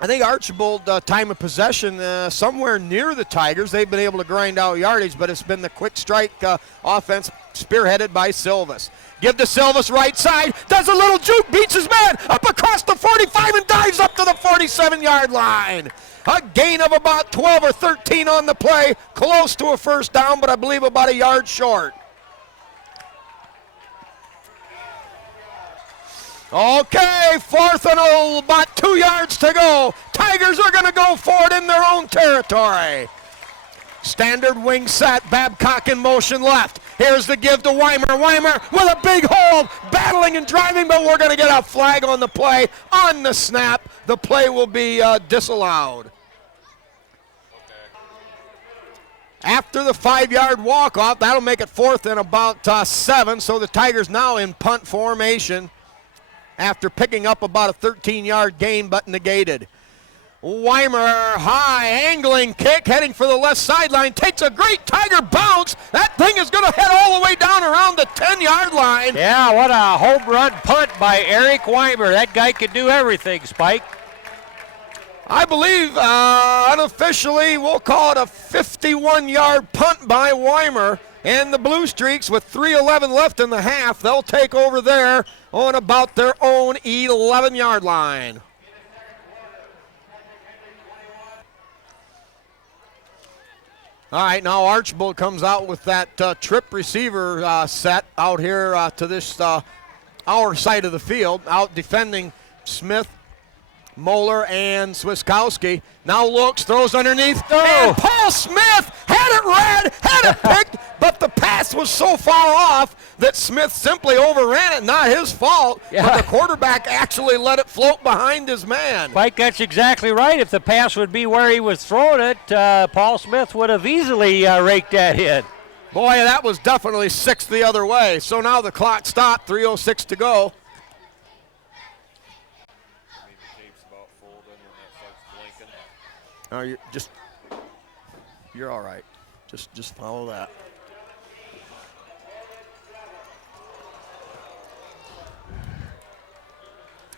I think Archbold time of possession somewhere near the Tigers. They've been able to grind out yardage, but it's been the quick strike offense spearheaded by Silvas. Give to Silvas right side, does a little juke, beats his man, up across the 45 and dives up to the 47-yard line. A gain of about 12 or 13 on the play, close to a first down, but I believe about a yard short. Okay, fourth and about 2 yards to go. Tigers are going to go for it in their own territory. Standard wing set, Babcock in motion left. Here's the give to Weimer. Weimer with a big hold, battling and driving, but we're going to get a flag on the play. On the snap, the play will be disallowed. After the 5-yard walk-off, that'll make it fourth and about 7, so the Tigers now in punt formation after picking up about a 13-yard gain but negated. Weimer, high angling kick, heading for the left sideline, takes a great Tiger bounce. That thing is going to head all the way down around the 10-yard line. Yeah, what a home run punt by Eric Weimer. That guy can do everything, Spike. I believe unofficially we'll call it a 51-yard punt by Weimer. And the Blue Streaks, with 3:11 left in the half, they'll take over there on about their own 11-yard line. All right, now Archbold comes out with that trip receiver set out here to this our side of the field, out defending Smith, Moeller, and Swiskowski. Now looks, throws underneath, and Paul Smith had it read, had it picked, but the pass was so far off that Smith simply overran it. Not his fault, but the quarterback actually let it float behind his man. Mike, that's exactly right. If the pass would be where he was throwing it, Paul Smith would have easily raked that in. Boy, that was definitely 6 the other way. So now the clock stopped, 3:06 to go. No, you're all right. Just follow that.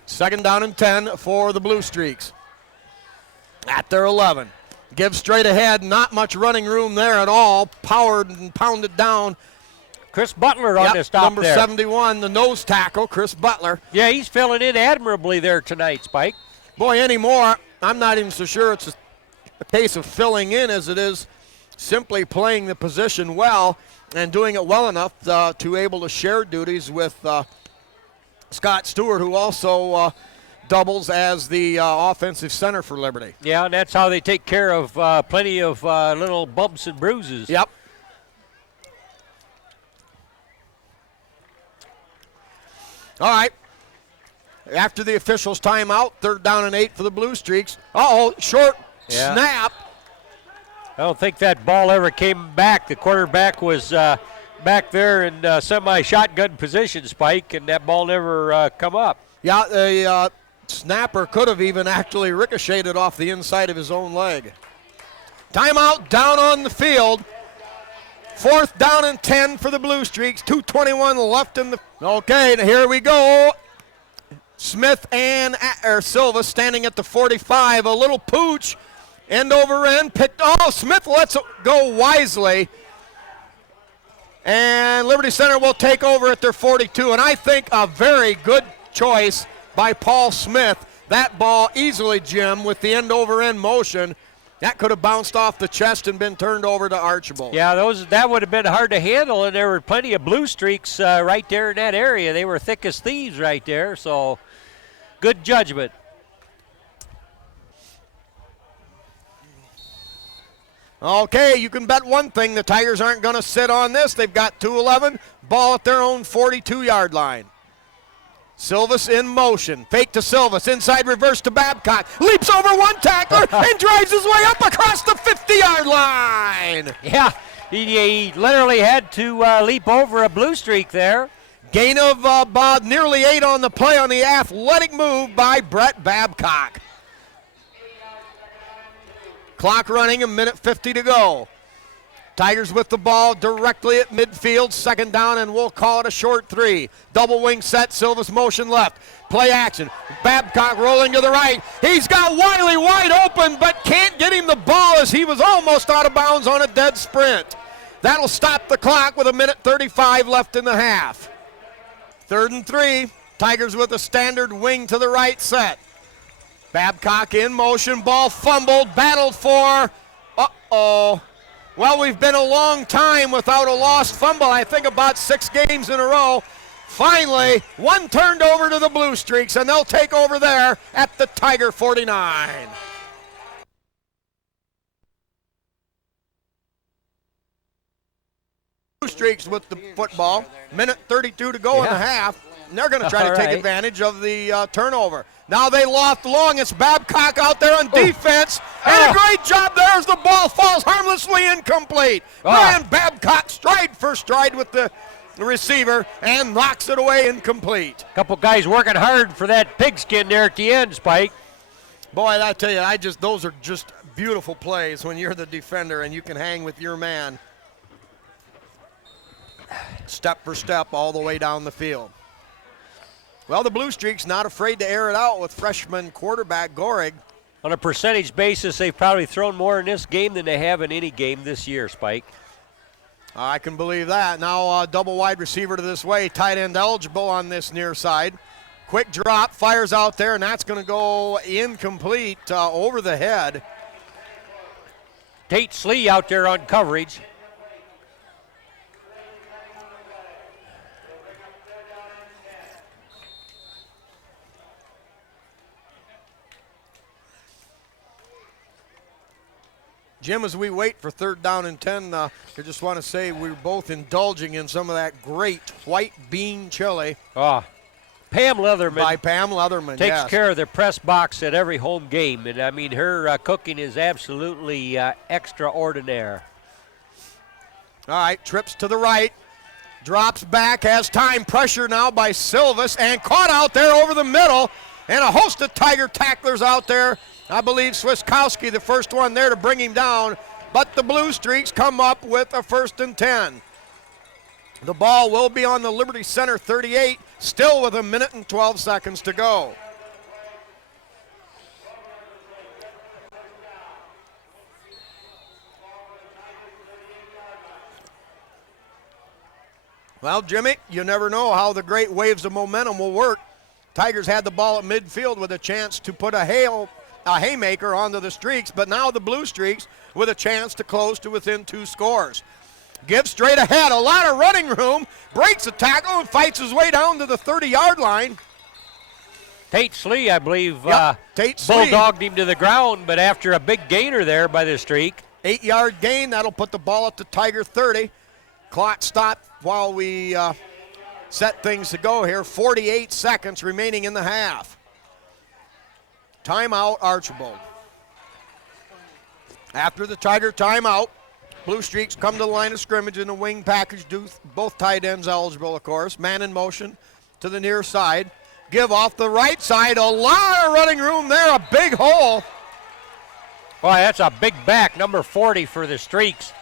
Second down and 10 for the Blue Streaks. At their 11. Give straight ahead, not much running room there at all. Powered and pounded down. Chris Butler on the stop number there. 71, the nose tackle, Chris Butler. Yeah, he's filling in admirably there tonight, Spike. Boy, anymore, I'm not even so sure it's a case of filling in as it is simply playing the position well and doing it well enough to able to share duties with Scott Stewart, who also doubles as the offensive center for Liberty. Yeah, and that's how they take care of plenty of little bumps and bruises. Yep. All right. After the officials' timeout, 3rd down and 8 for the Blue Streaks. Short snap. I don't think that ball ever came back. The quarterback was back there in semi-shotgun position, Spike, and that ball never come up. Yeah, the snapper could have even actually ricocheted off the inside of his own leg. Timeout down on the field. 4th down and 10 for the Blue Streaks. 2:21 left in the. Okay, here we go. Smith and Silva standing at the 45. A little pooch, end over end, picked. Smith lets it go wisely. And Liberty Center will take over at their 42. And I think a very good choice by Paul Smith. That ball easily, Jim, with the end over end motion. That could have bounced off the chest and been turned over to Archbold. Yeah, that would have been hard to handle, and there were plenty of Blue Streaks right there in that area. They were thick as thieves right there, so good judgment. Okay, you can bet one thing, the Tigers aren't going to sit on this. They've got 2:11, ball at their own 42-yard line. Silvas in motion. Fake to Silvas. Inside reverse to Babcock. Leaps over one tackler and drives his way up across the 50-yard line. Yeah, he literally had to leap over a Blue Streak there. Gain of about nearly 8 on the play on the athletic move by Brett Babcock. Clock running, 1:50 to go. Tigers with the ball directly at midfield, second down, and we'll call it a short 3. Double wing set, Silvas motion left. Play action. Babcock rolling to the right. He's got Wiley wide open, but can't get him the ball as he was almost out of bounds on a dead sprint. That'll stop the clock with 1:35 left in the half. 3rd and 3. Tigers with a standard wing to the right set. Babcock in motion, ball fumbled, battled for. Uh-oh. Well, we've been a long time without a lost fumble, I think about 6 games in a row. Finally, one turned over to the Blue Streaks, and they'll take over there at the Tiger 49. Blue Streaks with the football. 1:32 to go in the half. And they're going to try to take advantage of the turnover. Now they loft long. It's Babcock out there on defense. And a great job there as the ball falls harmlessly incomplete. Brian Babcock stride for stride with the receiver and knocks it away incomplete. Couple guys working hard for that pigskin there at the end, Spike. Boy, I tell you, those are just beautiful plays when you're the defender and you can hang with your man step for step all the way down the field. Well, the Blue Streaks not afraid to air it out with freshman quarterback Gorig. On a percentage basis, they've probably thrown more in this game than they have in any game this year, Spike. I can believe that. Now double wide receiver to this way. Tight end eligible on this near side. Quick drop, fires out there, and that's going to go incomplete over the head. Tate Slee out there on coverage. Jim, as we wait for 3rd down and 10, I just want to say we're both indulging in some of that great white bean chili. Pam Leatherman. By Pam Leatherman, takes care of the press box at every home game. And, I mean, her cooking is absolutely extraordinary. All right, trips to the right. Drops back, has time. Pressure now by Silvas, and caught out there over the middle. And a host of Tiger tacklers out there. I believe Swiskowski, the first one there to bring him down, but the Blue Streaks come up with a 1st and 10. The ball will be on the Liberty Center 38, still with 1:12 seconds to go. Well, Jimmy, you never know how the great waves of momentum will work. Tigers had the ball at midfield with a chance to put a haymaker onto the Streaks, but now the Blue Streaks with a chance to close to within 2 scores. Gives straight ahead, a lot of running room, breaks a tackle and fights his way down to the 30-yard line. Tate Slee, I believe, Tate Slee bulldogged him to the ground, but after a big gainer there by the Streak. 8-yard gain, that'll put the ball at the Tiger 30. Clock stopped while we set things to go here. 48 seconds remaining in the half. Timeout, Archbold. After the Tiger timeout, Blue Streaks come to the line of scrimmage in the wing package, both tight ends eligible, of course. Man in motion to the near side. Give off the right side, a lot of running room there, a big hole. Boy, that's a big back, number 40 for the Streaks.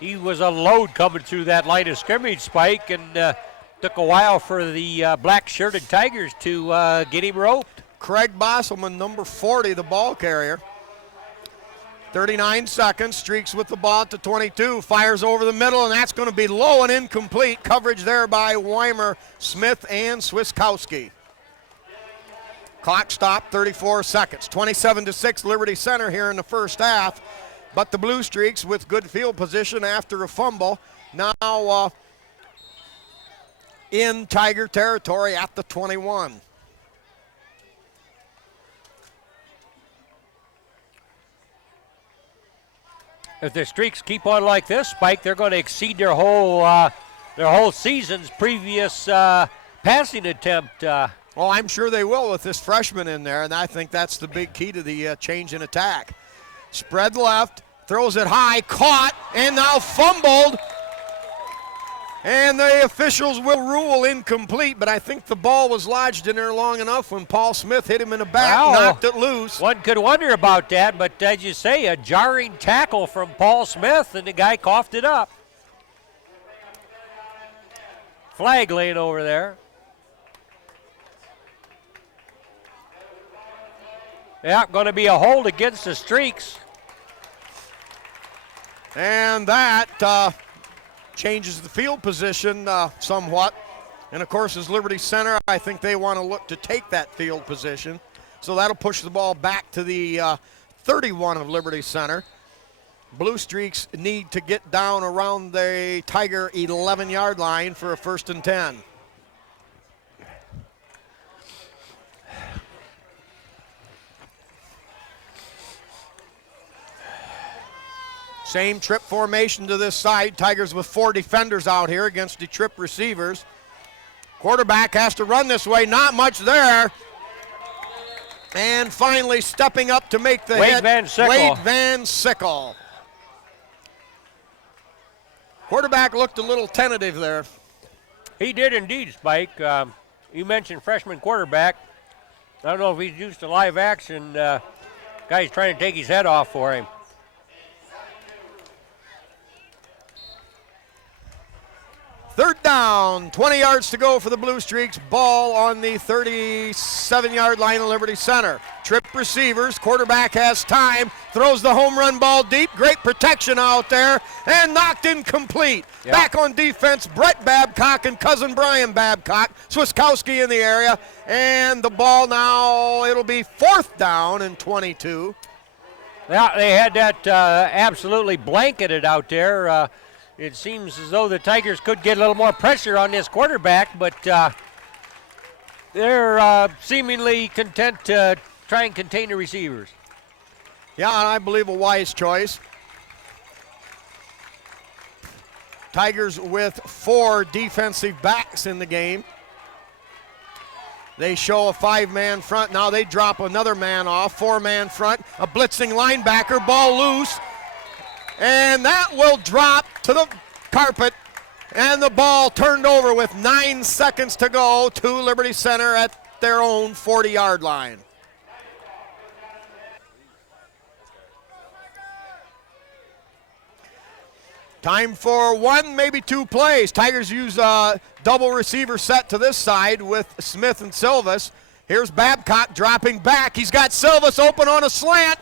He was a load coming through that line of scrimmage, Spike, and took a while for the black-shirted Tigers to get him roped. Craig Bosselman, number 40, the ball carrier. 39 seconds, Streaks with the ball at the 22, fires over the middle, and that's going to be low and incomplete. Coverage there by Weimer, Smith, and Swiskowski. Clock stopped, 34 seconds. 27-6 Liberty Center here in the first half, but the Blue Streaks with good field position after a fumble. Now in Tiger territory at the 21. If the Streaks keep on like this, Spike, they're going to exceed their whole season's previous passing attempt. Well, I'm sure they will with this freshman in there, and I think that's the big key to the change in attack. Spread left, throws it high, caught, and now fumbled. And the officials will rule incomplete, but I think the ball was lodged in there long enough when Paul Smith hit him in the back, knocked it loose. One could wonder about that, but as you say, a jarring tackle from Paul Smith, and the guy coughed it up. Flag laying over there. Yeah, going to be a hold against the Streaks. And that changes the field position somewhat. And, of course, as Liberty Center, I think they want to look to take that field position. So that'll push the ball back to the 31 of Liberty Center. Blue Streaks need to get down around the Tiger 11-yard line for a 1st and 10. Same trip formation to this side. Tigers with 4 defenders out here against the trip receivers. Quarterback has to run this way. Not much there. And finally stepping up to make the hit, Wade Van Sickle. Quarterback looked a little tentative there. He did indeed, Spike. You mentioned freshman quarterback. I don't know if he's used to live action. Guy's trying to take his head off for him. Third down, 20 yards to go for the Blue Streaks. Ball on the 37-yard line of Liberty Center. Trip receivers, quarterback has time, throws the home run ball deep. Great protection out there, and knocked incomplete. Yep. Back on defense, Brett Babcock and cousin Brian Babcock. Swiskowski in the area, and the ball now, it'll be 4th down and 22. Yeah, they had that absolutely blanketed out there. It seems as though the Tigers could get a little more pressure on this quarterback, but they're seemingly content to try and contain the receivers. Yeah, and I believe a wise choice. Tigers with 4 defensive backs in the game. They show a 5-man front. Now they drop another man off. 4-man front. A blitzing linebacker. Ball loose. And that will drop to the carpet. And the ball turned over with 9 seconds to go to Liberty Center at their own 40-yard line. Time for 1, maybe 2 plays. Tigers use a double receiver set to this side with Smith and Silvas. Here's Babcock dropping back. He's got Silvas open on a slant.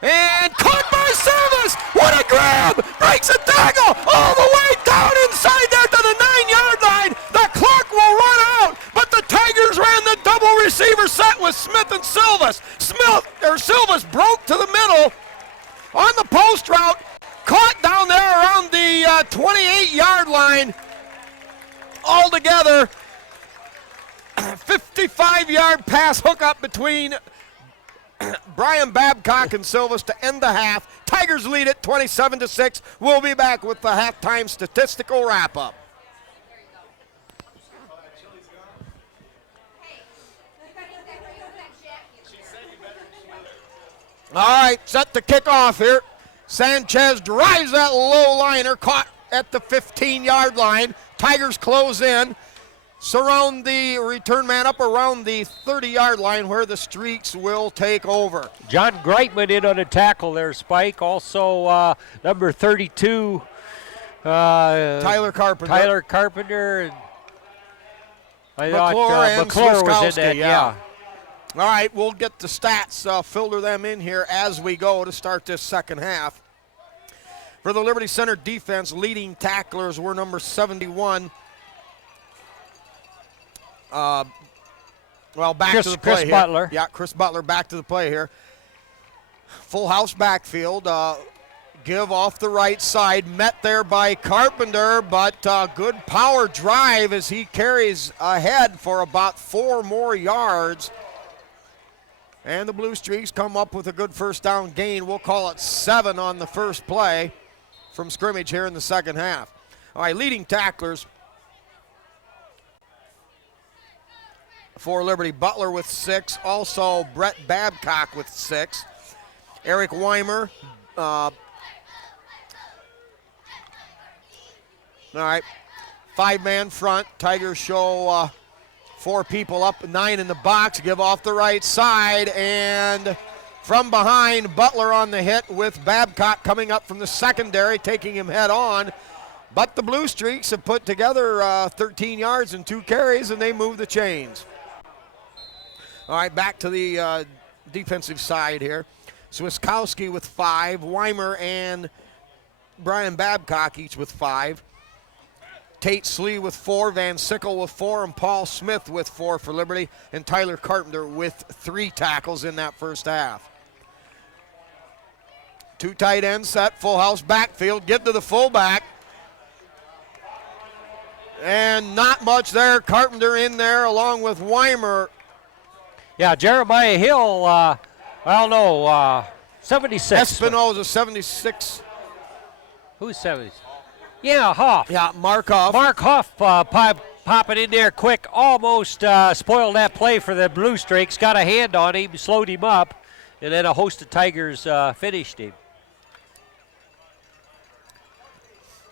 And caught by Silvas! What a grab! Breaks a tackle all the way down inside there to the 9-yard line. The clock will run out, but the Tigers ran the double receiver set with Smith and Silvas. Silvas broke to the middle on the post route, caught down there around the 28-yard line. Altogether, 55-yard pass hookup between Brian Babcock and Silvas to end the half. Tigers lead it 27-6. We'll be back with the halftime statistical wrap-up. All right, set to kick off here. Sanchez drives that low liner, caught at the 15-yard line. Tigers close in. Surround the return man up around the 30-yard line where the Streaks will take over. John Greitman in on a tackle there, Spike. Also number 32. Tyler Carpenter. Tyler Carpenter. I McClure thought McClure was in that, yeah. All right, we'll get the stats, filter them in here as we go to start this second half. For the Liberty Center defense, leading tacklers were number 71. Back to the play Chris here. Butler. Yeah, Chris Butler back to the play here. Full house backfield. Give off the right side. Met there by Carpenter, but good power drive as he carries ahead for about 4 more yards. And the Blue Streaks come up with a good first down gain. We'll call it 7 on the first play from scrimmage here in the second half. All right, leading tacklers for Liberty, Butler with 6. Also, Brett Babcock with 6. Eric Weimer. All right. 5-man front. Tigers show 4 people up, 9 in the box, give off the right side, and from behind, Butler on the hit with Babcock coming up from the secondary, taking him head on. But the Blue Streaks have put together 13 yards and 2 carries, and they move the chains. All right, back to the defensive side here. Swiskowski with 5, Weimer and Brian Babcock each with 5. Tate Slee with 4, Van Sickle with 4, and Paul Smith with 4 for Liberty, and Tyler Carpenter with 3 tackles in that first half. 2 tight ends set, full house backfield, give to the fullback. And not much there, Carpenter in there along with Weimer. Yeah, Jeremiah Hill, 76. Espinoza, 76. Who's 70? Yeah, Huff. Yeah, Mark Huff. Mark Huff popping in there quick, almost spoiled that play for the Blue Streaks. Got a hand on him, slowed him up, and then a host of Tigers finished him.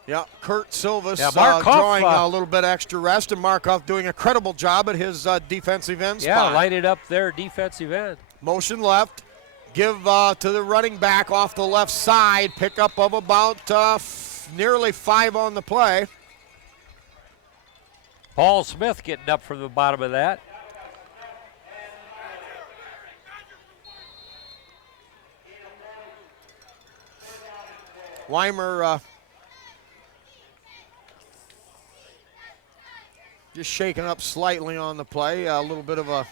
Yeah, Kurt Silvas drawing a little bit extra rest, and Mark Huff doing a credible job at his defensive end spot. Yeah, lighted up their defensive end. Motion left, give to the running back off the left side, pickup of about nearly 5 on the play. Paul Smith getting up from the bottom of that. Weimer just shaken up slightly on the play, a little bit of a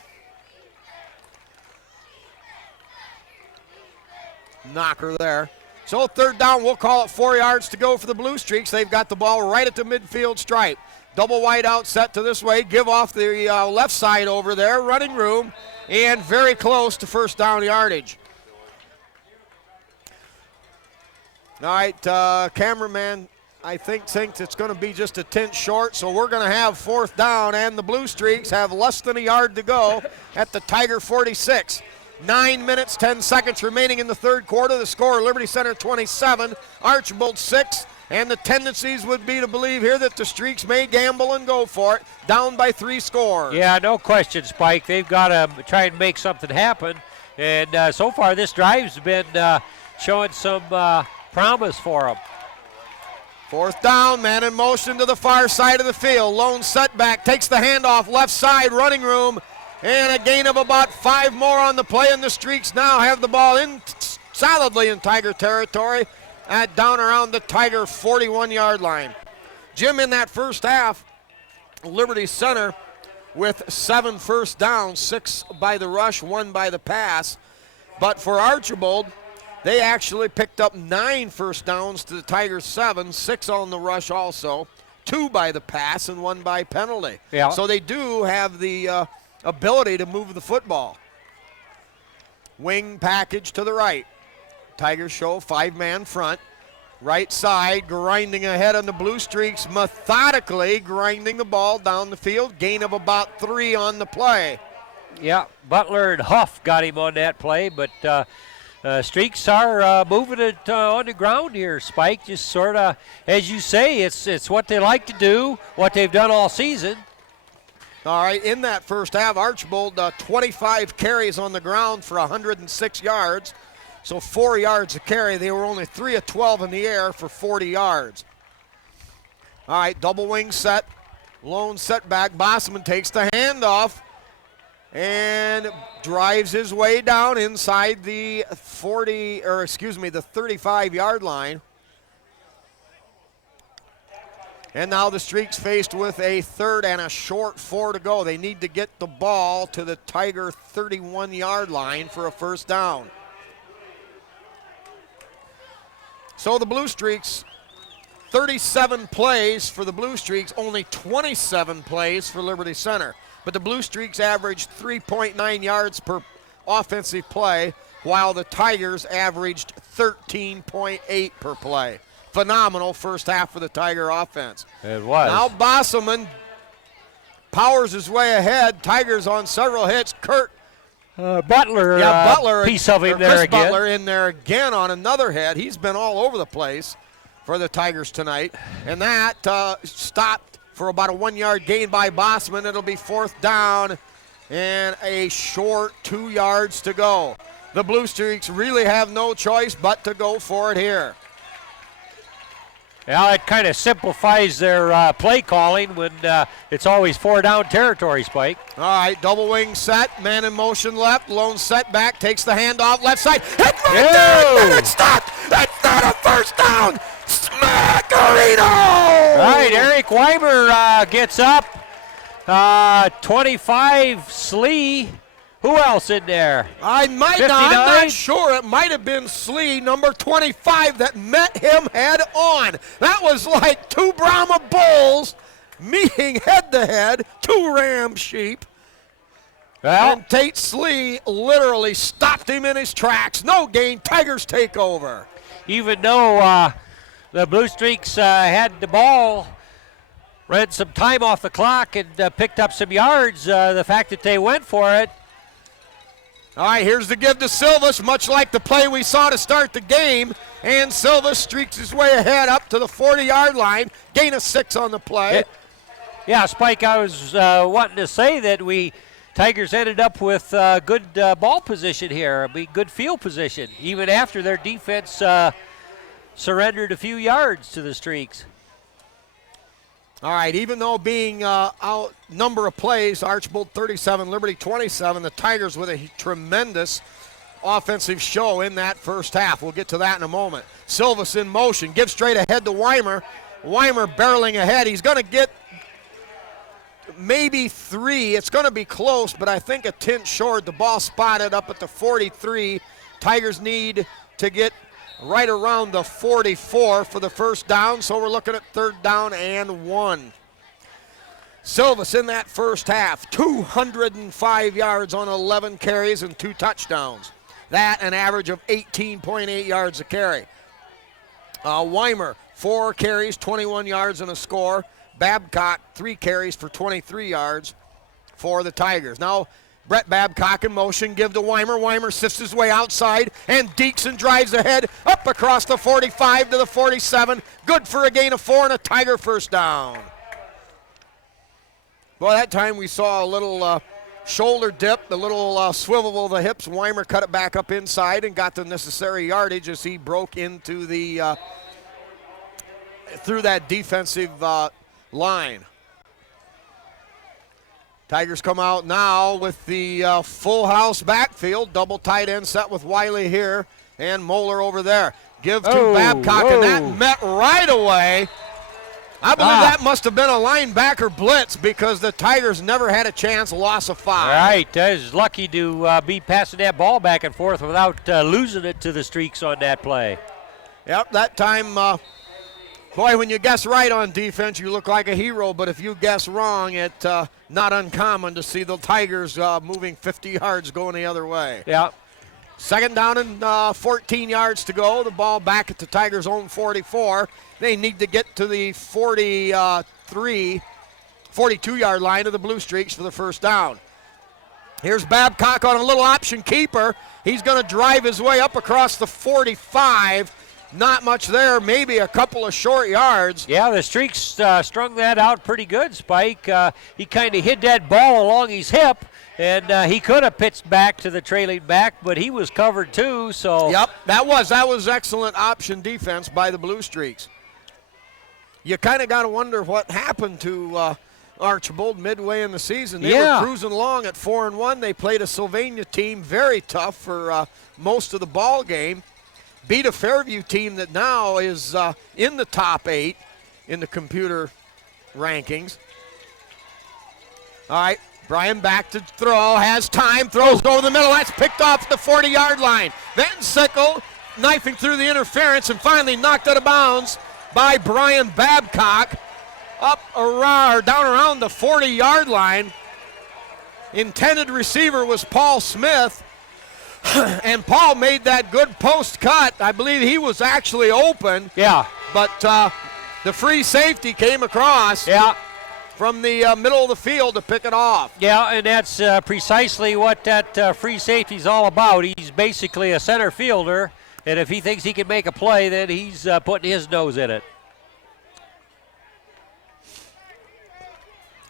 knocker there. So 3rd down, we'll call it 4 yards to go for the Blue Streaks. They've got the ball right at the midfield stripe. Double wide out set to this way, give off the left side over there, running room, and very close to first down yardage. All right, cameraman, I thinks it's going to be just a tint short, so we're going to have 4th down, and the Blue Streaks have less than a yard to go at the Tiger 46. 9 minutes, 10 seconds remaining in the 3rd quarter. The score, Liberty Center 27, Archbold 6, and the tendencies would be to believe here that the Streaks may gamble and go for it, down by 3 scores. Yeah, no question, Spike. They've got to try and make something happen, and so far this drive's been showing some promise for them. 4th down, man in motion to the far side of the field. Lone setback, takes the handoff, left side, running room, and a gain of about 5 more on the play, and the Streaks now have the ball in solidly in Tiger territory at down around the Tiger 41-yard line. Jim, in that first half, Liberty Center with 7 first downs, 6 by the rush, 1 by the pass. But for Archbold, they actually picked up 9 first downs to the Tigers' 7, 6 on the rush also, 2 by the pass and 1 by penalty. Yeah. So they do have the ability to move the football. Wing package to the right. Tigers show 5-man front. Right side, grinding ahead on the Blue Streaks, methodically grinding the ball down the field. Gain of about 3 on the play. Yeah, Butler and Huff got him on that play, but Streaks are moving it on the ground here, Spike. Just sort of, as you say, it's what they like to do, what they've done all season. All right, in that first half, Archbold 25 carries on the ground for 106 yards. So 4 yards a carry. They were only 3 of 12 in the air for 40 yards. All right, double wing set. Lone setback. Bosman takes the handoff and drives his way down inside the 35-yard line. And now the Streaks faced with a 3rd and a short 4 to go. They need to get the ball to the Tiger 31-yard line for a first down. So the Blue Streaks, 37 plays for the Blue Streaks, only 27 plays for Liberty Center. But the Blue Streaks averaged 3.9 yards per offensive play, while the Tigers averaged 13.8 per play. Phenomenal first half for the Tiger offense. It was. Now Bosselman powers his way ahead. Tigers on several hits. Butler, Butler, piece of him Chris there again. Butler in there again on another hit. He's been all over the place for the Tigers tonight. And that stopped for about a 1-yard gain by Bossman. It'll be 4th down and a short 2 yards to go. The Blue Streaks really have no choice but to go for it here. Well, it kind of simplifies their play calling when it's always 4-down territory, Spike. All right, double wing set, man in motion left, lone setback, takes the handoff left side, hit right there, and it's stopped. That's not a first down. Smackarino! Right, Eric Weimer gets up. 25, Slee. Who else in there? I'm not sure. It might have been Slee, number 25, that met him head on. That was like 2 Brahma bulls meeting head to head, 2 ram sheep. Well, and Tate Slee literally stopped him in his tracks. No gain. Tigers take over. Even though the Blue Streaks had the ball, ran some time off the clock, and picked up some yards, the fact that they went for it. All right, here's the give to Silvas, much like the play we saw to start the game. And Silvas streaks his way ahead up to the 40-yard line. Gain of 6 on the play. Yeah, Spike, I was wanting to say that Tigers ended up with good ball position here, good field position, even after their defense surrendered a few yards to the Streaks. All right, even though being out number of plays, Archbold 37, Liberty 27, the Tigers with a tremendous offensive show in that first half. We'll get to that in a moment. Silvas in motion, gives straight ahead to Weimer. Weimer barreling ahead. He's going to get maybe 3. It's going to be close, but I think a tint short. The ball spotted up at the 43. Tigers need to get right around the 44 for the first down, so we're looking at 3rd down and 1. Silvas in that first half, 205 yards on 11 carries and 2 touchdowns. That an average of 18.8 yards a carry. Weimer, 4 carries, 21 yards and a score. Babcock, 3 carries for 23 yards for the Tigers. Now, Brett Babcock in motion, give to Weimer. Weimer sifts his way outside, and Deekson drives ahead, up across the 45 to the 47. Good for a gain of 4 and a Tiger first down. Well, that time we saw a little shoulder dip, a little swivel of the hips. Weimer cut it back up inside and got the necessary yardage as he broke into the through that defensive line. Tigers come out now with the full house backfield. Double tight end set with Wiley here and Moeller over there. Give to Babcock, and that met right away. I believe that must have been a linebacker blitz because the Tigers never had a chance, loss of 5. Right, he's lucky to be passing that ball back and forth without losing it to the Streaks on that play. Yep, that time, boy, when you guess right on defense, you look like a hero, but if you guess wrong, it's not uncommon to see the Tigers moving 50 yards going the other way. Yeah. 2nd down and 14 yards to go. The ball back at the Tigers' own 44. They need to get to the 42-yard line of the Blue Streaks for the first down. Here's Babcock on a little option keeper. He's going to drive his way up across the 45. Not much there, maybe a couple of short yards. Yeah, the Streaks strung that out pretty good, Spike. He kind of hid that ball along his hip, and he could have pitched back to the trailing back, but he was covered too. So yep, that was excellent option defense by the Blue Streaks. You kind of got to wonder what happened to Archbold midway in the season. They were cruising along at 4-1. They played a Sylvania team very tough for most of the ball game. Beat a Fairview team that now is in the top 8 in the computer rankings. All right, Brian back to throw, has time, throws over the middle. That's picked off at the 40-yard line. Van Sickle knifing through the interference and finally knocked out of bounds by Brian Babcock up around, down around the 40-yard line. Intended receiver was Paul Smith. And Paul made that good post cut. I believe he was actually open. Yeah. But the free safety came across from the middle of the field to pick it off. Yeah, and that's precisely what that free safety is all about. He's basically a center fielder, and if he thinks he can make a play, then he's putting his nose in it.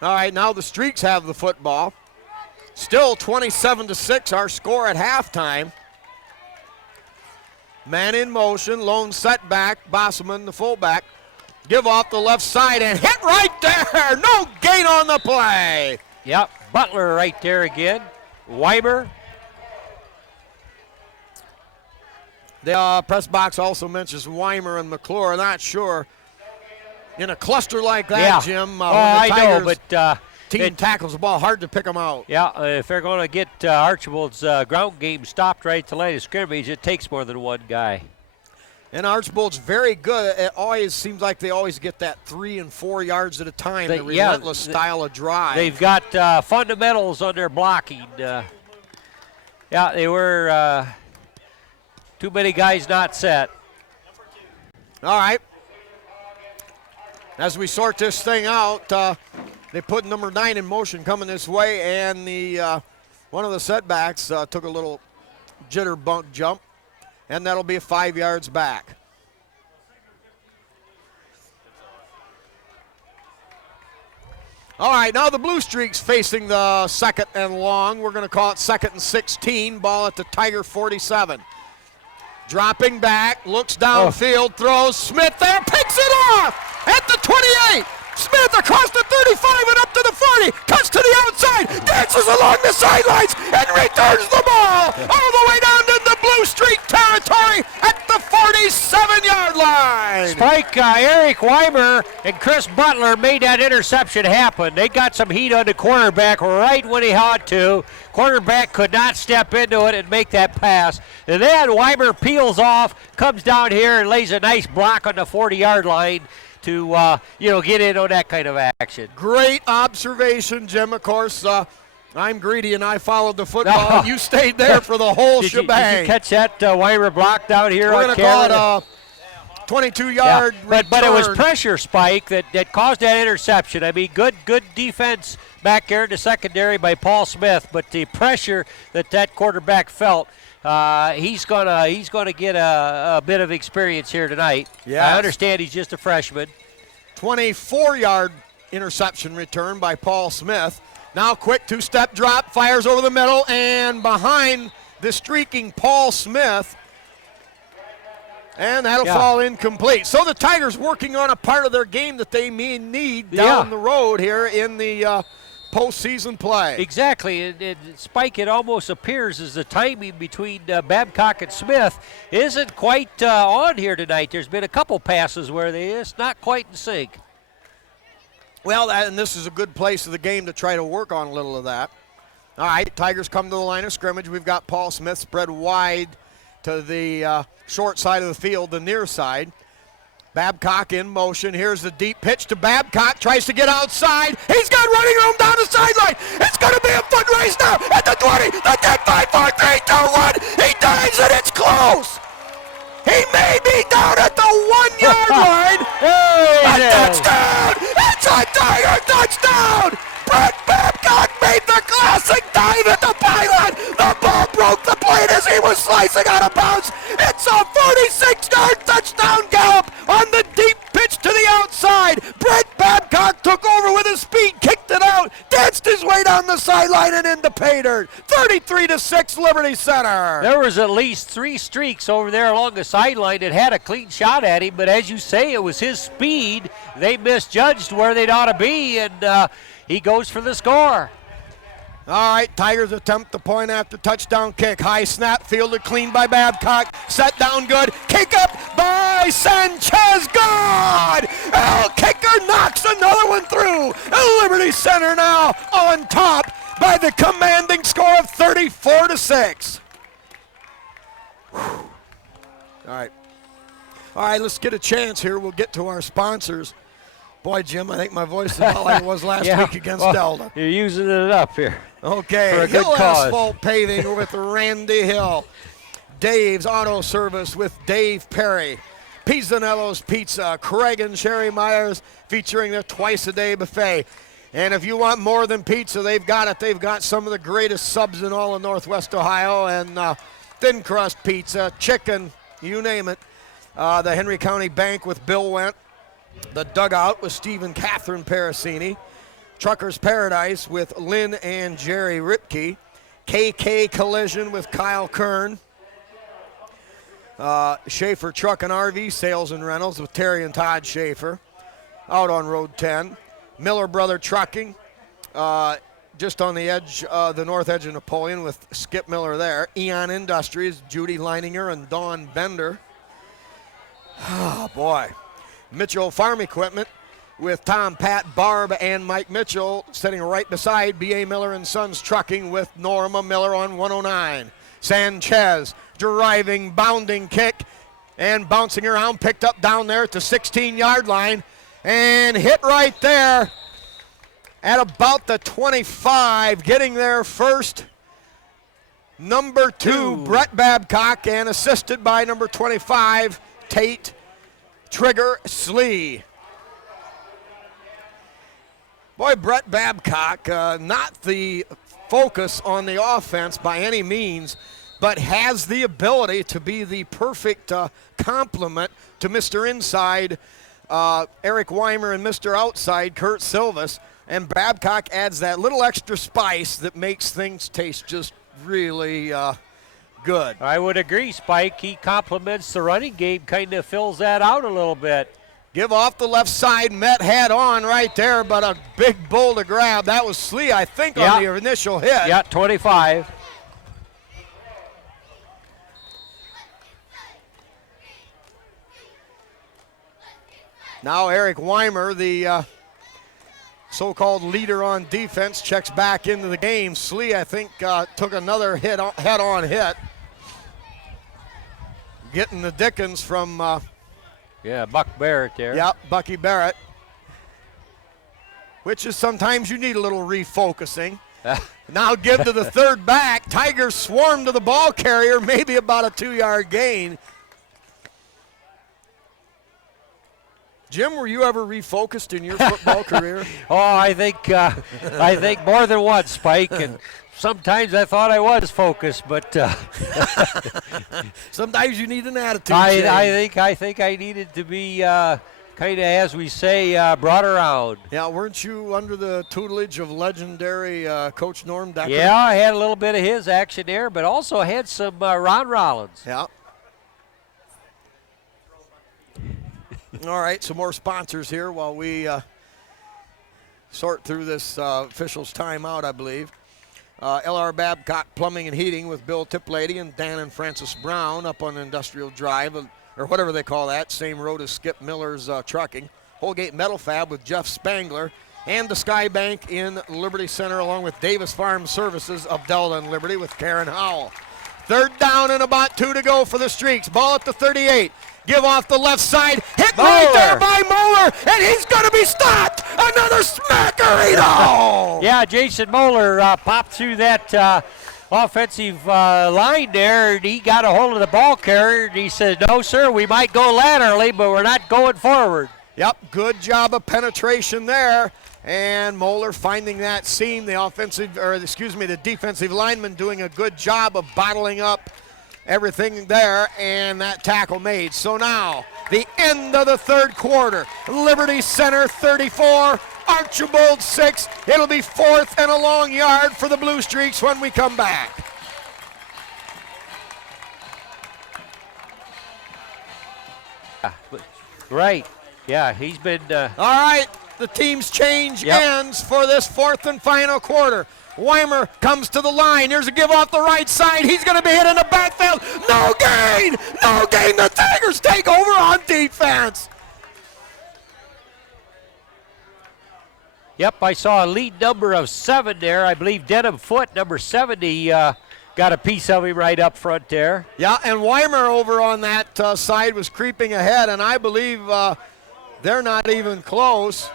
All right, now the Streaks have the football. Still 27-6, our score at halftime. Man in motion, lone setback, Bosselman, the fullback. Give off the left side and hit right there. No gain on the play. Yep, Butler right there again. Weimer. The press box also mentions Weimer and McClure. Not sure. In a cluster like that, Jim, when the I Tigers know, but team tackles the ball, hard to pick them out. Yeah, if they're going to get Archbold's ground game stopped right at the line of scrimmage, it takes more than one guy. And Archbold's very good. It always seems like they always get that 3 and 4 yards at a time, the relentless style of drive. They've got fundamentals on their blocking. Yeah, they were too many guys not set. All right. As we sort this thing out, they put number 9 in motion coming this way, and the one of the setbacks took a little jitterbug jump, and that'll be 5 yards back. All right, now the Blue Streaks facing the second and long. We're going to call it 2nd and 16. Ball at the Tiger 47. Dropping back, looks downfield, throws. Smith there, picks it off at the 28. Smith across the 35 and up to the 40. Cuts to the outside, dances along the sidelines, and returns the ball all the way down to the Blue Streak territory at the 47-yard line. Spike, Eric Weimer and Chris Butler made that interception happen. They got some heat on the quarterback right when he had to. Quarterback could not step into it and make that pass. And then Weimer peels off, comes down here and lays a nice block on the 40-yard line to get in on that kind of action. Great observation, Jim. Of course, I'm greedy and I followed the football. And you stayed there for the whole shebang. Did you catch that Weimer block down here on camera? We're going to call it a 22-yard return. But it was pressure, Spike, that caused that interception. I mean, good defense back there in the secondary by Paul Smith, but the pressure that quarterback felt, he's gonna get a bit of experience here tonight. Yes. I understand he's just a freshman. 24-yard interception return by Paul Smith. Now quick two-step drop, fires over the middle, and behind the streaking Paul Smith, and that'll fall incomplete. So the Tigers working on a part of their game that they may need down the road here in the postseason play. Exactly. And Spike, it almost appears as the timing between Babcock and Smith isn't quite on here tonight. There's been a couple passes where it's not quite in sync. Well, and this is a good place of the game to try to work on a little of that. All right, Tigers come to the line of scrimmage. We've got Paul Smith spread wide to the short side of the field, the near side. Babcock in motion. Here's the deep pitch to Babcock. Tries to get outside. He's got running room down the sideline. It's going to be a foot race now at the 20, the 10, 5, 4, 3, 2, 1. He dives and it's close. He may be down at the 1-yard line. A touchdown! It's a Tiger touchdown! Brett Babcock made the classic dive at the pylon. The ball broke the plate as he was slicing out of bounds. It's a 46-yard touchdown gallop on the deep pitch to the outside. Brett Babcock took over with his speed, kicked it out, danced his way down the sideline and into pay dirt. 33-6 Liberty Center. There was at least 3 streaks over there along the sideline that had a clean shot at him, but as you say, it was his speed. They misjudged where they'd ought to be, and he goes for the score. All right, Tigers attempt the point after touchdown kick. High snap, fielded clean by Babcock. Set down good. Kick up by Sanchez. Good! Kicker knocks another one through. Liberty Center now on top by the commanding score of 34-6. All right, let's get a chance here. We'll get to our sponsors. Boy, Jim, I think my voice is about like it was last week against Delta. You're using it up here. Okay, for a good Hill cause. Asphalt Paving with Randy Hill. Dave's Auto Service with Dave Perry. Pizzanello's Pizza, Craig and Sherry Myers featuring their twice-a-day buffet. And if you want more than pizza, they've got it. They've got some of the greatest subs in all of Northwest Ohio, and thin crust pizza, chicken, you name it. The Henry County Bank with Bill Wendt. The Dugout with Steve and Catherine Parasini. Trucker's Paradise with Lynn and Jerry Ripke. KK Collision with Kyle Kern. Schaefer Truck and RV Sales and Rentals with Terry and Todd Schaefer out on Road 10. Miller Brother Trucking, just on the edge, the north edge of Napoleon with Skip Miller there. Eon Industries, Judy Leininger and Dawn Bender. Oh, boy. Mitchell Farm Equipment with Tom, Pat, Barb, and Mike Mitchell sitting right beside B.A. Miller and Sons Trucking with Norma Miller on 109. Sanchez driving, bounding kick, and bouncing around, picked up down there at the 16-yard line, and hit right there at about the 25, getting there first. Number 2, Brett Babcock, and assisted by number 25, Tate Trigger Slee. Boy, Brett Babcock, not the focus on the offense by any means, but has the ability to be the perfect complement to Mr. Inside, Eric Weimer, and Mr. Outside, Kurt Silvas. And Babcock adds that little extra spice that makes things taste just really good. I would agree, Spike. He complements the running game, kind of fills that out a little bit. Give off the left side, met head on right there, but a big bull to grab. That was Slee, I think, on the initial hit. Yeah, 25. Now Eric Weimer, the so-called leader on defense, checks back into the game. Slee, I think, took another head-on hit. Getting the Dickens from... Buck Barrett there. Yeah, Bucky Barrett. Which is sometimes you need a little refocusing. Now give to the third back. Tigers swarm to the ball carrier, maybe about a 2-yard gain. Jim, were you ever refocused in your football career? Oh, I think more than once, Spike, and sometimes I thought I was focused, but sometimes you need an attitude change. I think I needed to be kind of, as we say, brought around. Yeah, weren't you under the tutelage of legendary Coach Norm Decker? Yeah, I had a little bit of his action there, but also had some Ron Rollins. Yeah. All right, some more sponsors here while we sort through this officials timeout, I believe. L.R. Babcock Plumbing and Heating with Bill Tiplady and Dan and Francis Brown up on Industrial Drive, or whatever they call that, same road as Skip Miller's Trucking. Holgate Metal Fab with Jeff Spangler, and the Sky Bank in Liberty Center, along with Davis Farm Services of Delta and Liberty with Karen Howell. Third down and about 2 to go for the Streaks. Ball at the 38. Give off the left side. Hit right there by Moeller, and he's going to be stopped. Another smackerito. Yeah, Jason Moeller popped through that offensive line there, and he got a hold of the ball carrier, and he said, no, sir, we might go laterally, but we're not going forward. Yep, good job of penetration there. And Moeller finding that seam, the defensive lineman doing a good job of bottling up everything there, and that tackle made. So now, the end of the third quarter. Liberty Center 34, Archbold 6. It'll be 4th and a long yard for the Blue Streaks when we come back. Right. Yeah, he's been... All right, the team's change ends for this 4th and final quarter. Weimer comes to the line. Here's a give off the right side. He's going to be hit in the backfield. No gain! No gain! The Tigers take over on defense. Yep, I saw a lead number of 7 there. I believe Denham Foote, number 70, got a piece of him right up front there. Yeah, and Weimer over on that side was creeping ahead, and I believe they're not even close.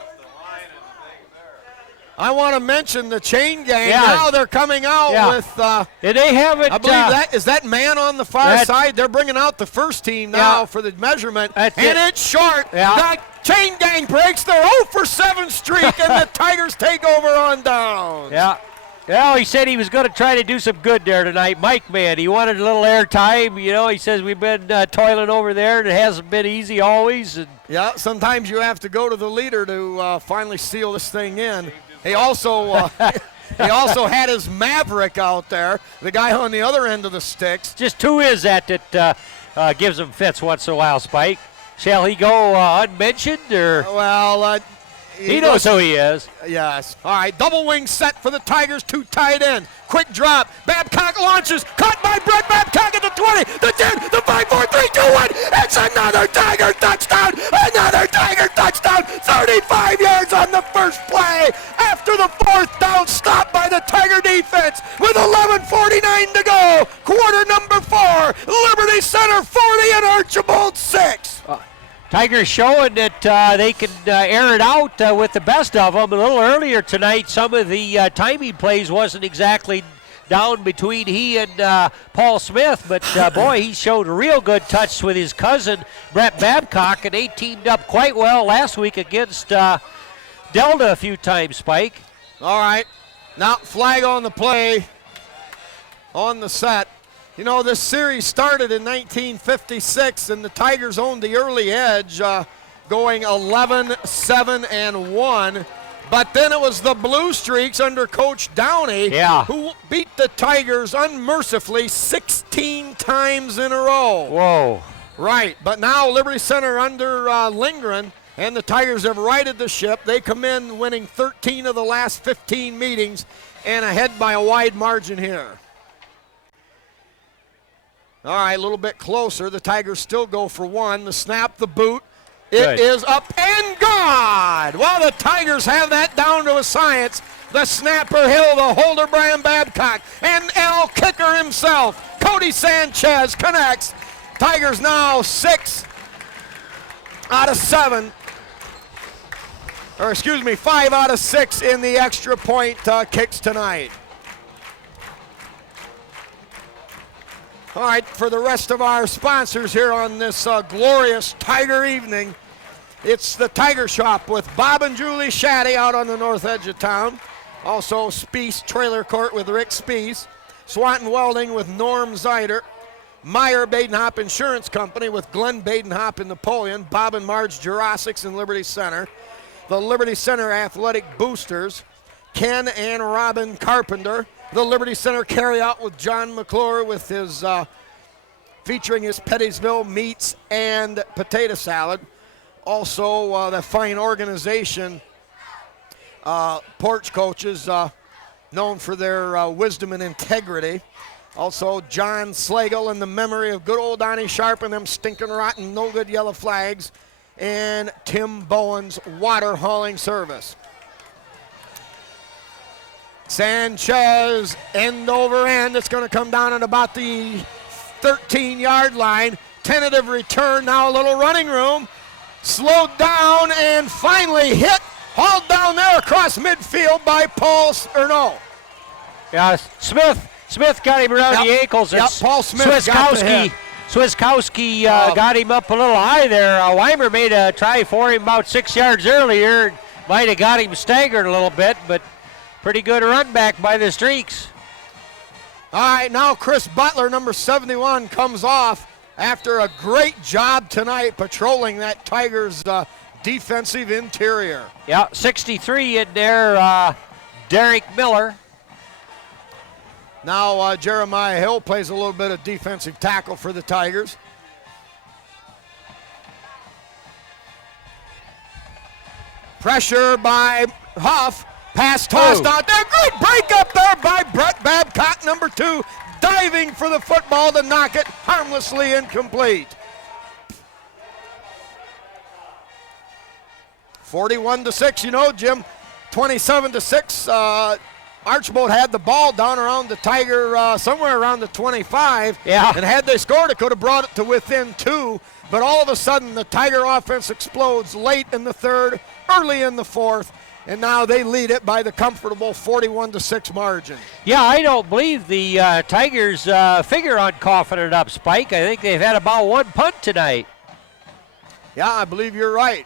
I want to mention the chain gang. Yeah. Now they're coming out with. Did they have it? I believe is that man on the far side. They're bringing out the first team now for the measurement, it's short. Yeah. The chain gang breaks their 0-for-7 streak, and the Tigers take over on downs. Yeah. Well, he said he was going to try to do some good there tonight. Mike, man, he wanted a little air time. You know, he says we've been toiling over there, and it hasn't been easy always. And yeah, sometimes you have to go to the leader to finally seal this thing in. He also he also had his Maverick out there, the guy on the other end of the sticks. Just who is that gives him fits once in a while, Spike? Shall he go unmentioned, or? Well, he knows who he is. Yes. All right, double wing set for the Tigers, 2 tight ends. Quick drop. Babcock launches. Caught by Brett Babcock at the 20, the 10, the 5, 4, 3, 2, 1. It's another Tiger touchdown. Another Tiger touchdown. 35 yards on the first play. After the 4th down stop by the Tiger defense with 11:49 to go. Quarter number 4. Liberty Center 40 and Archbold 6. Tigers showing that they can air it out with the best of them. A little earlier tonight, some of the timing plays wasn't exactly down between he and Paul Smith, but boy, he showed a real good touch with his cousin, Brett Babcock, and they teamed up quite well last week against Delta a few times, Spike. All right, now flag on the play, on the set. You know, this series started in 1956, and the Tigers owned the early edge, going 11-7-1. But then it was the Blue Streaks under Coach Downey who beat the Tigers unmercifully 16 times in a row. Whoa. Right, but now Liberty Center under Lindgren, and the Tigers have righted the ship. They come in winning 13 of the last 15 meetings and ahead by a wide margin here. All right, a little bit closer. The Tigers still go for 1. The snap, the boot. It is up and gone. Well, the Tigers have that down to a science. The snapper Hill, the holder Brian Babcock, and El Kicker himself, Cody Sanchez, connects. Tigers now 6 out of 7. Or excuse me, 5 out of 6 in the extra point kicks tonight. All right, for the rest of our sponsors here on this glorious Tiger evening, it's the Tiger Shop with Bob and Julie Shaddy out on the north edge of town. Also, Speece Trailer Court with Rick Speece. Swanton Welding with Norm Zeider. Meyer Badenhop Insurance Company with Glenn Badenhop and Napoleon. Bob and Marge Jurassics in Liberty Center. The Liberty Center Athletic Boosters. Ken and Robin Carpenter. The Liberty Center Carryout with John McClure with his featuring his Pettysville meats and potato salad. Also, the fine organization, Porch Coaches, known for their wisdom and integrity. Also, John Slagle in the memory of good old Donnie Sharp and them stinking rotten, no good yellow flags. And Tim Bowen's water hauling service. Sanchez, end over end. It's going to come down at about the 13-yard line. Tentative return, now a little running room. Slowed down and finally hit. Hauled down there across midfield by Yeah, Smith got him around the ankles. Yep, Paul Smith got the hit. Swiskowski got him up a little high there. Weimer made a try for him about 6 yards earlier. Might have got him staggered a little bit, but pretty good run back by the Streaks. All right, now Chris Butler, number 71, comes off after a great job tonight patrolling that Tigers defensive interior. Yeah, 63 in there, Derek Miller. Now Jeremiah Hill plays a little bit of defensive tackle for the Tigers. Pressure by Huff. Pass tossed out there. Good break up there by Brett Babcock, number 2, diving for the football to knock it harmlessly incomplete. 41-6, you know, Jim. 27-6. Archbold had the ball down around the Tiger, somewhere around the 25. Yeah. And had they scored, it could have brought it to within 2. But all of a sudden, the Tiger offense explodes late in the 3rd, early in the 4th. And now they lead it by the comfortable 41-6 margin. Yeah, I don't believe the Tigers figure on coughing it up, Spike. I think they've had about 1 punt tonight. Yeah, I believe you're right.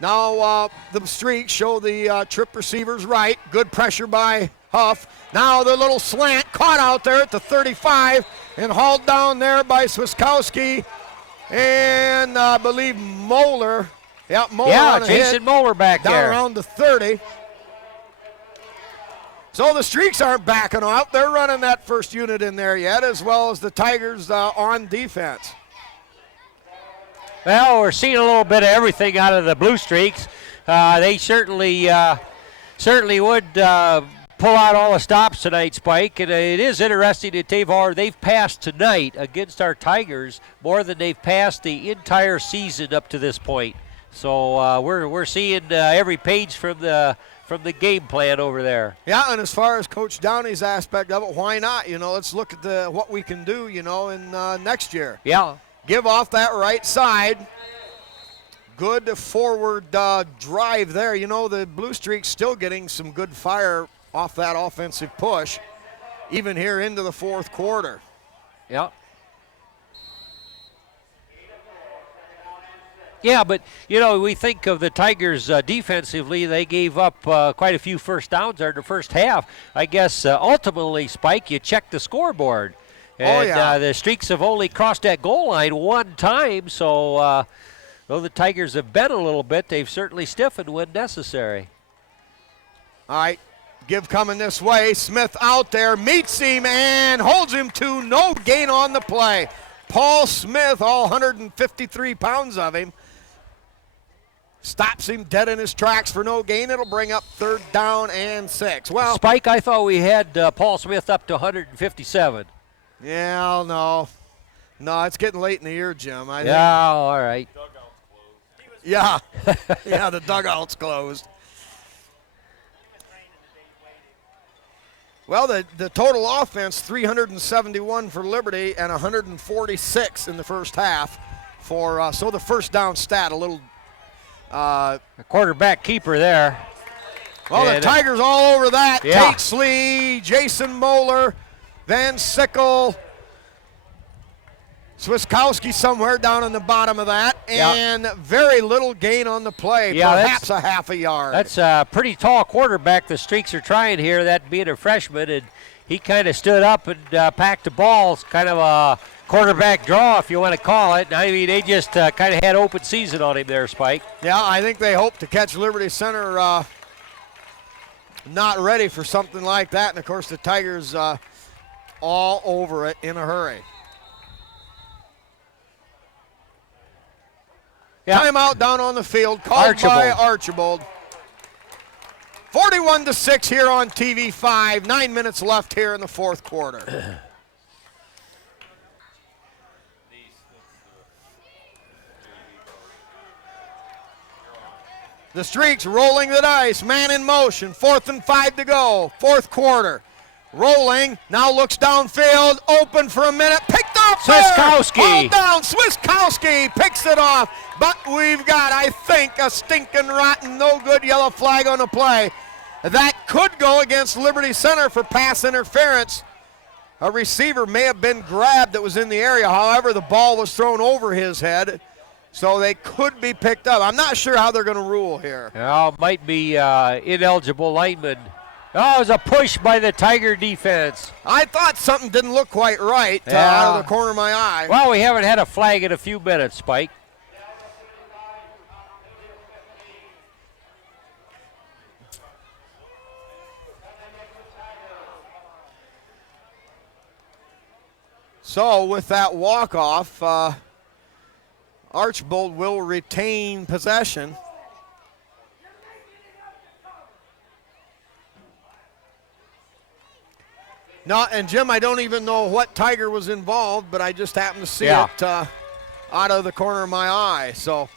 Now the Streaks show the trip receivers right. Good pressure by Huff. Now the little slant caught out there at the 35 and hauled down there by Swiskowski and I believe Moeller. Yeah, Moeller on a Jason hit, Moeller back down there. around the 30. So the Streaks aren't backing out. They're running that first unit in there yet, as well as the Tigers on defense. Well, we're seeing a little bit of everything out of the Blue Streaks. They certainly would pull out all the stops tonight, Spike. And it is interesting that they've passed tonight against our Tigers more than they've passed the entire season up to this point. So we're seeing every page from the game plan over there. Yeah, and as far as Coach Downey's aspect of it, why not? Let's look at what we can do, in next year. Yeah. Give off that right side. Good forward drive there. The Blue Streaks still getting some good fire off that offensive push, even here into the fourth quarter. Yeah. Yeah, but, we think of the Tigers defensively. They gave up quite a few first downs there in the first half. I guess ultimately, Spike, you check the scoreboard. And the Streaks have only crossed that goal line one time, so though the Tigers have bent a little bit, they've certainly stiffened when necessary. All right, give coming this way. Smith out there, meets him and holds him to no gain on the play. Paul Smith, all 153 pounds of him, stops him dead in his tracks for no gain. It'll bring up 3rd down and 6. Well, Spike, I thought we had Paul Smith up to 157. Yeah, no, it's getting late in the year, Jim. I think. All right. Yeah, the dugout's closed. Well, the total offense, 371 for Liberty and 146 in the first half for, so the first down stat, a little. A quarterback keeper there. Well, the Tigers all over that. Yeah. Tate Slee, Jason Moeller, Van Sickle, Swiskowski somewhere down in the bottom of that, and very little gain on the play, perhaps a half a yard. That's a pretty tall quarterback the Streaks are trying here, that being a freshman, and he kind of stood up and packed the ball, kind of a quarterback draw, if you want to call it. I mean, they just kind of had open season on him there, Spike. Yeah, I think they hope to catch Liberty Center not ready for something like that, and of course the Tigers all over it in a hurry. Yeah. Timeout down on the field, called by Archbold. 41-6 here on TV5. 9 minutes left here in the fourth quarter. The Streaks rolling the dice, man in motion, 4th and 5 to go, fourth quarter. Rolling, now looks downfield, open for a minute, picked off Swiskowski. Hold down, Swiskowski picks it off, but we've got, I think, a stinking rotten, no good yellow flag on the play. That could go against Liberty Center for pass interference. A receiver may have been grabbed that was in the area, however, the ball was thrown over his head. So they could be picked up. I'm not sure how they're going to rule here. Oh, might be ineligible lineman. Oh, it was a push by the Tiger defense. I thought something didn't look quite right out of the corner of my eye. Well, we haven't had a flag in a few minutes, Spike. So with that walk-off, Archbold will retain possession. No, and Jim, I don't even know what Tiger was involved, but I just happened to see it out of the corner of my eye. So,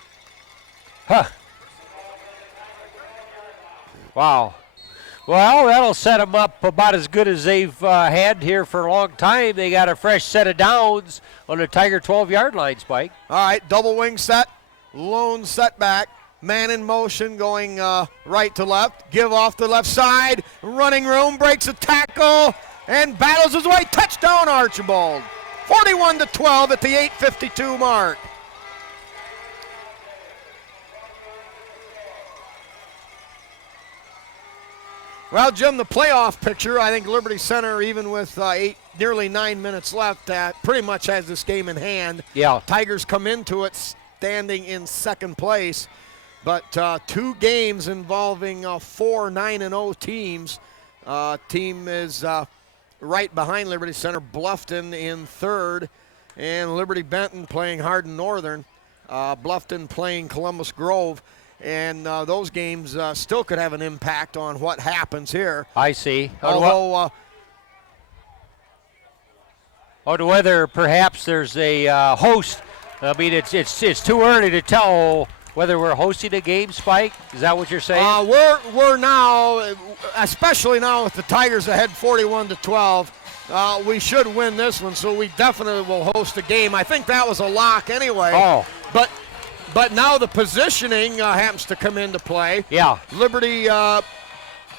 Wow. Well, that'll set them up about as good as they've had here for a long time. They got a fresh set of downs on the Tiger 12-yard line, Spike. All right, double wing set, lone setback, man in motion going right to left, give off the left side, running room, breaks a tackle, and battles his way. Touchdown, Archbold. 41-12 at the 8:52 mark. Well, Jim, the playoff picture, I think Liberty Center, even with nearly 9 minutes left, pretty much has this game in hand. Yeah. Tigers come into it standing in second place, but 2 games involving 4 9-0 teams team is right behind Liberty Center. Bluffton in third, and Liberty Benton playing Hardin Northern. Bluffton playing Columbus Grove. And those games still could have an impact on what happens here. I see. Although, to whether perhaps there's a host. I mean, it's too early to tell whether we're hosting a game, Spike. Is that what you're saying? We're now, especially now with the Tigers ahead 41-12. We should win this one, so we definitely will host a game. I think that was a lock anyway. Oh. But now the positioning happens to come into play. Yeah. Liberty,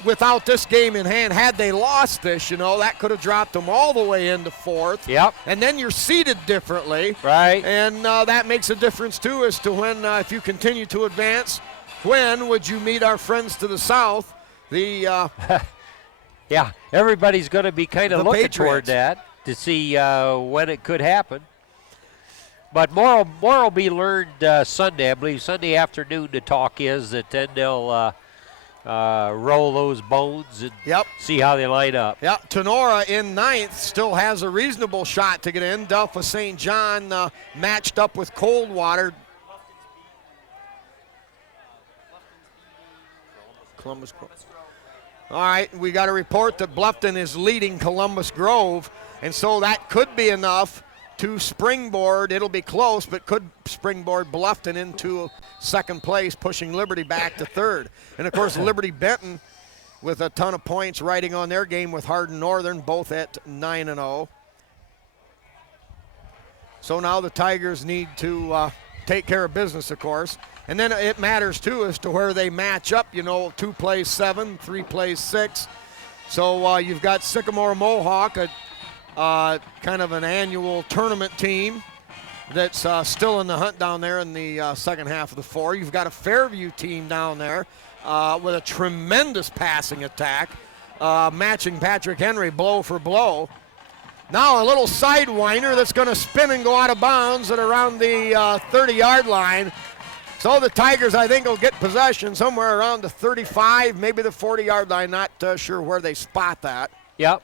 without this game in hand, had they lost this, that could have dropped them all the way into fourth. Yep. And then you're seated differently. Right. And that makes a difference, too, as to when, if you continue to advance, when would you meet our friends to the south, the yeah, everybody's going to be kind of looking toward Patriots. that to see when it could happen. But more will be learned Sunday. I believe Sunday afternoon the talk is that then they'll roll those bones and see how they line up. Yep, Tenora in ninth still has a reasonable shot to get in. Delphi St. John matched up with Coldwater. Columbus Grove. All right, we got a report that Bluffton is leading Columbus Grove, and so that could be enough to springboard. It'll be close, but could springboard Bluffton into second place, pushing Liberty back to third. And, of course, Liberty Benton with a ton of points riding on their game with Hardin Northern, both at 9-0. So now the Tigers need to take care of business, of course. And then it matters, too, as to where they match up. 2 plays 7, 3 plays 6. So you've got Sycamore Mohawk, kind of an annual tournament team that's still in the hunt down there in the second half of the 4. You've got a Fairview team down there with a tremendous passing attack, matching Patrick Henry blow for blow. Now a little sidewinder that's going to spin and go out of bounds at around the 30-yard line. So the Tigers, I think, will get possession somewhere around the 35, maybe the 40-yard line. Not sure where they spot that. Yep.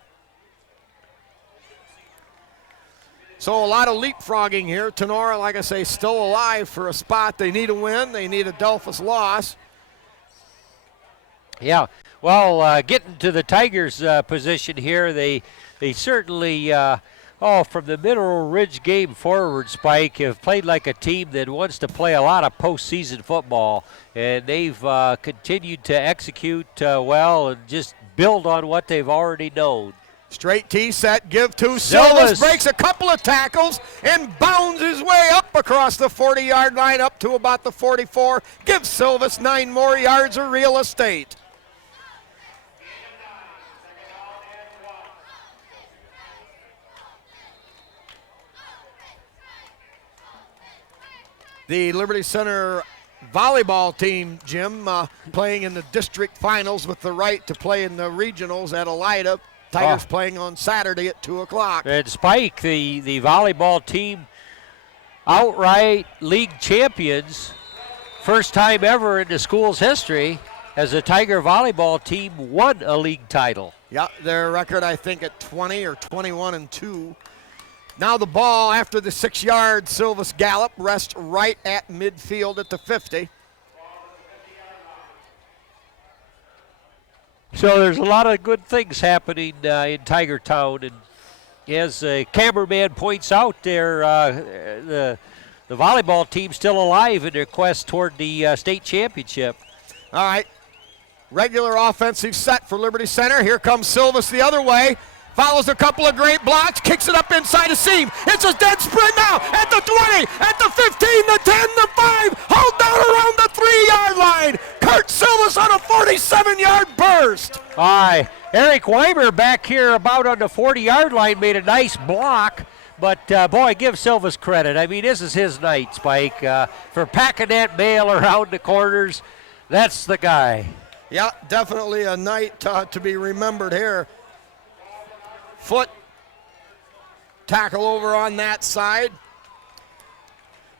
So a lot of leapfrogging here. Tenora, like I say, still alive for a spot. They need a win. They need a Delphus loss. Yeah. Well, getting to the Tigers' position here, they certainly, from the Mineral Ridge game forward, Spike, have played like a team that wants to play a lot of postseason football. And they've continued to execute well and just build on what they've already known. Straight tee set, give to Silvas, breaks a couple of tackles and bounds his way up across the 40-yard line up to about the 44. Gives Silvas 9 more yards of real estate. The Liberty Center volleyball team, Jim, playing in the district finals with the right to play in the regionals at Elida. Tigers playing on Saturday at 2 o'clock. And Spike, the volleyball team, outright league champions, first time ever in the school's history as a Tiger volleyball team won a league title. Yeah, their record, I think, at 20 or 21-2. Now the ball after the 6-yard Silvas gallop rests right at midfield at the 50. So there's a lot of good things happening in Tiger Town, and as the cameraman points out there, the volleyball team's still alive in their quest toward the state championship. All right, regular offensive set for Liberty Center. Here comes Silvas the other way. Follows a couple of great blocks, kicks it up inside a seam. It's a dead sprint now at the 20, at the 15, the 10, the 5. Hold down around the 3-yard line. Kurt Silvas on a 47-yard burst. Aye, Eric Weimer back here about on the 40-yard line made a nice block. But, boy, give Silvas credit. I mean, this is his night, Spike. For packing that mail around the corners, that's the guy. Yeah, definitely a night to be remembered here. Foot tackle over on that side.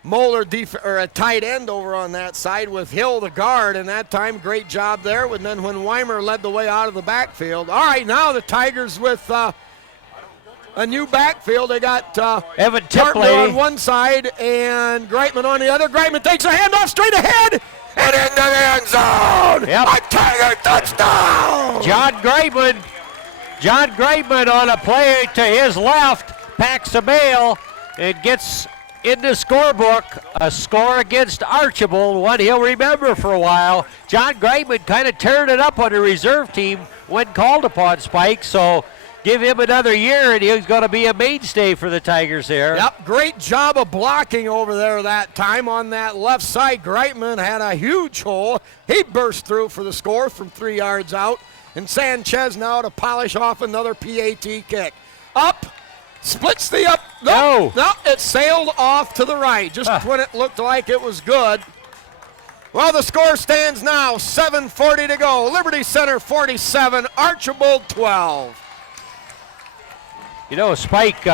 Moeller or a tight end over on that side with Hill the guard, and that time great job there. And then when Weimer led the way out of the backfield. All right, now the Tigers with a new backfield. They got Evan Carpenter Tipley on one side and Greitman on the other. Greitman takes a handoff straight ahead and into the end zone. Yep. A Tiger touchdown. John Greitman on a play to his left, packs a bail, and gets in the scorebook a score against Archbold, one he'll remember for a while. John Greitman kind of tearing it up on the reserve team when called upon, Spike, so give him another year and he's going to be a mainstay for the Tigers there. Yep, great job of blocking over there that time on that left side. Greitman had a huge hole. He burst through for the score from 3 yards out. And Sanchez now to polish off another PAT kick. Up, splits the up. No, it sailed off to the right just when it looked like it was good. Well, the score stands now, 7:40 to go. Liberty Center 47, Archbold 12. You know, Spike,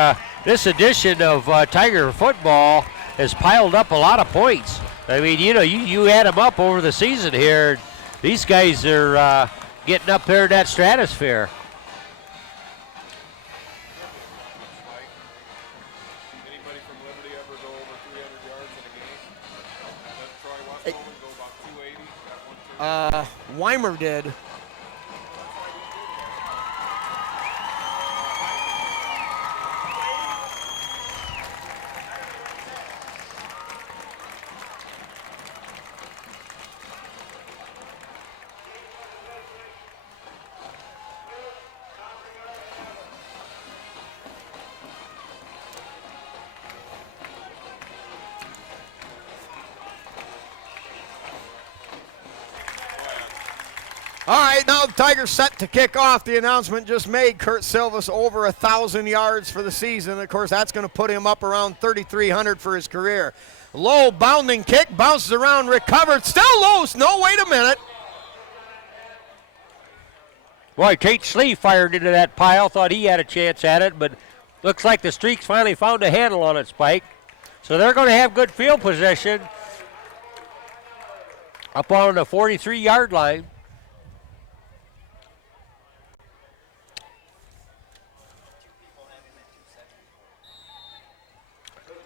this edition of Tiger football has piled up a lot of points. I mean, you know, you add them up over the season here. These guys are getting up there in that stratosphere. Anybody from Liberty ever go over 300 yards in a game? Let Troy Westmoreland go about 280 at one turn. Weimer did. All right, now the Tigers set to kick off. The announcement just made Kurt Silvas over 1,000 yards for the season. Of course, that's going to put him up around 3,300 for his career. Low bounding kick, bounces around, recovered, still low. No, wait a minute. Boy, Tate Slee fired into that pile, thought he had a chance at it, but looks like the Streaks finally found a handle on it, Spike. So they're going to have good field possession up on the 43-yard line.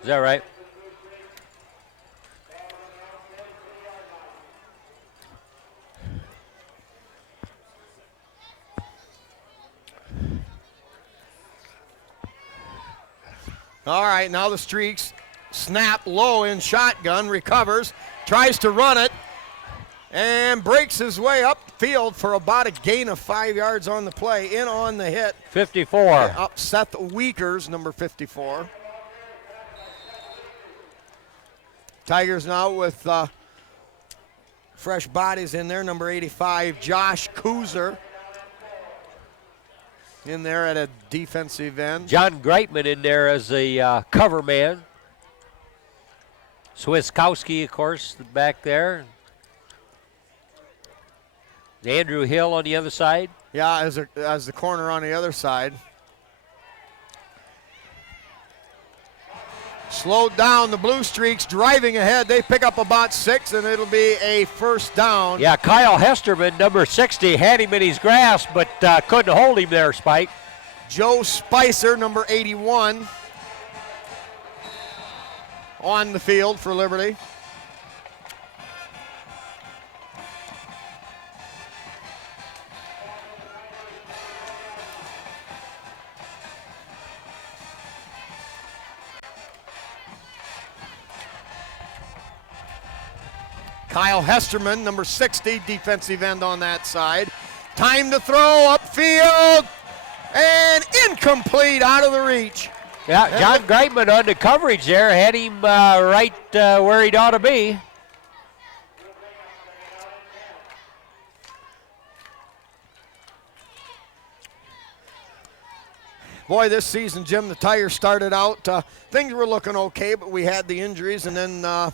Is that right? All right, now the Streaks snap low in shotgun, recovers, tries to run it, and breaks his way upfield for about a gain of 5 yards on the play. In on the hit. 54. Up Seth Weekers, number 54. Tigers now with fresh bodies in there. Number 85, Josh Kuzer in there at a defensive end. John Greitman in there as a cover man. Swiskowski, of course, back there. Andrew Hill on the other side. Yeah, as the corner on the other side. Slowed down, the Blue Streaks driving ahead. They pick up about 6, and it'll be a first down. Yeah, Kyle Hesterman, number 60, had him in his grasp, but couldn't hold him there, Spike. Joe Spicer, number 81, on the field for Liberty. Kyle Hesterman, number 60, defensive end on that side. Time to throw upfield, and incomplete, out of the reach. Yeah, John Greitman on the coverage there had him right where he'd ought to be. Boy, this season, Jim, the Tigers started out, things were looking okay, but we had the injuries, and then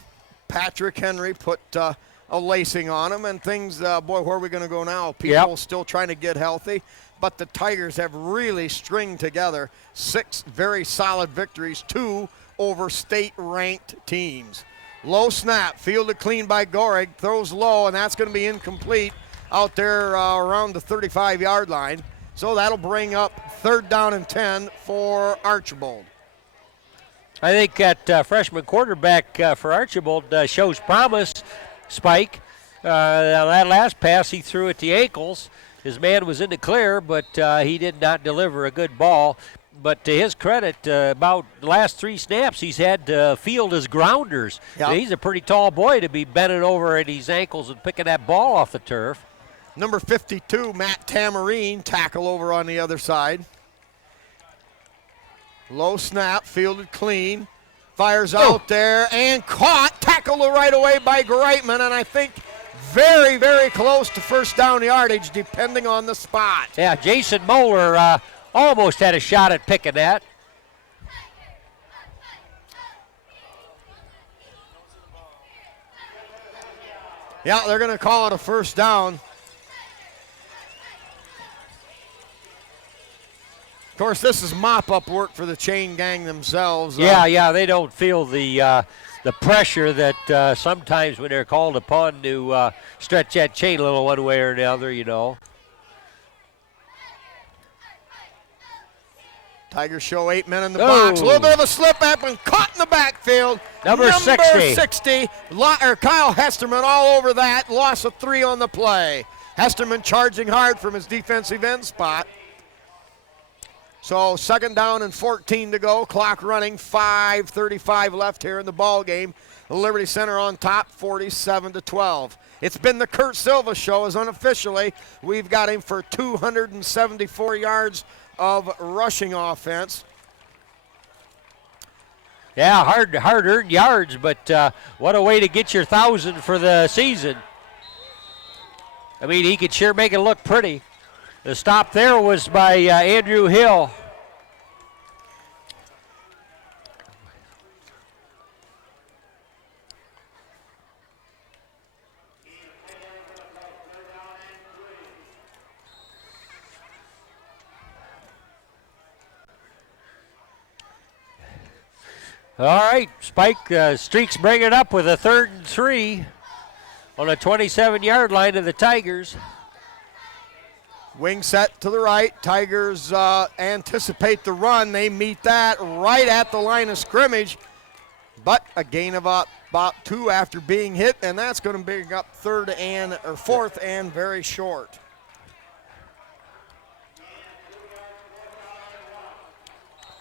Patrick Henry put a lacing on him, and things, boy, where are we going to go now? People still trying to get healthy, but the Tigers have really stringed together 6 very solid victories, 2 over state-ranked teams. Low snap, fielded clean by Gorig, throws low, and that's going to be incomplete out there around the 35-yard line. So that'll bring up 3rd down and 10 for Archbold. I think that freshman quarterback for Archbold shows promise, Spike. That last pass he threw at the ankles. His man was in the clear, but he did not deliver a good ball. But to his credit, about the last 3 snaps, he's had to field his grounders. Yep. He's a pretty tall boy to be bending over at his ankles and picking that ball off the turf. Number 52, Matt Tamarine, tackle over on the other side. Low snap, fielded clean, fires out there and caught, tackled right away by Greitman, and I think very, very close to 1st down yardage depending on the spot. Yeah, Jason Moeller almost had a shot at picking that. Yeah, they're going to call it a 1st down. Of course, this is mop-up work for the chain gang themselves. Yeah, they don't feel the pressure that sometimes when they're called upon to stretch that chain a little one way or another, you know. Tigers show 8 men in the box. A little bit of a slip up and caught in the backfield. Number 60. Kyle Hesterman all over that. Loss of 3 on the play. Hesterman charging hard from his defensive end spot. So 2nd down and 14 to go. Clock running, 5:35 left here in the ball game. Liberty Center on top, 47-12. It's been the Kurt Silva show, as unofficially we've got him for 274 yards of rushing offense. Yeah, hard-earned yards, but what a way to get your 1,000 for the season. I mean, he could sure make it look pretty. The stop there was by Andrew Hill. All right, Spike, Streaks bring it up with a 3rd and 3 on a 27-yard line of the Tigers. Wing set to the right. Tigers anticipate the run. They meet that right at the line of scrimmage, but a gain of about 2 after being hit, and that's going to bring up 4th and very short.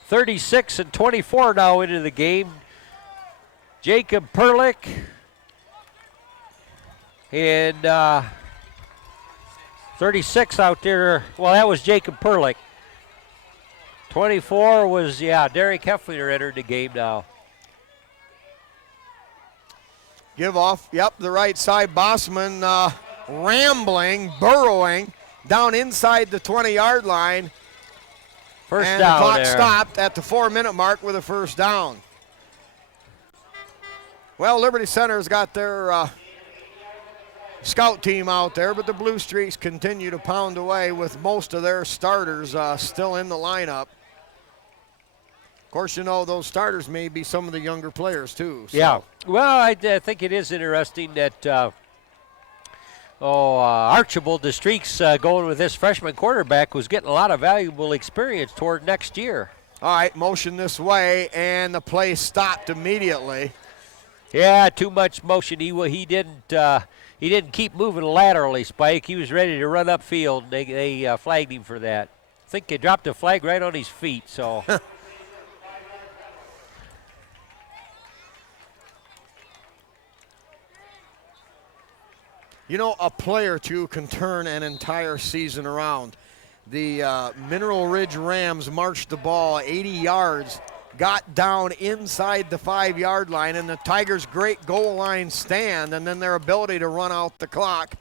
(36-24) now into the game. Jacob Perlick and 36 out there. Well, that was Jacob Perlick. 24 was, Derek Heffler entered the game now. Give off, the right side. Bossman rambling, burrowing down inside the 20-yard line. First and down the clock there. Stopped at the 4-minute mark with a 1st down. Well, Liberty Center's got their scout team out there, but the Blue Streaks continue to pound away with most of their starters still in the lineup. Of course, you know, those starters may be some of the younger players too. So. Yeah. Well, I think it is interesting that Archbold, the Streaks going with this freshman quarterback, was getting a lot of valuable experience toward next year. All right, motion this way, and the play stopped immediately. Yeah, too much motion. He didn't keep moving laterally, Spike. He was ready to run upfield. They flagged him for that. I think they dropped a flag right on his feet. So. You know, a play or two can turn an entire season around. The Mineral Ridge Rams marched the ball 80 yards, got down inside the 5-yard line, and the Tigers' great goal line stand and then their ability to run out the clock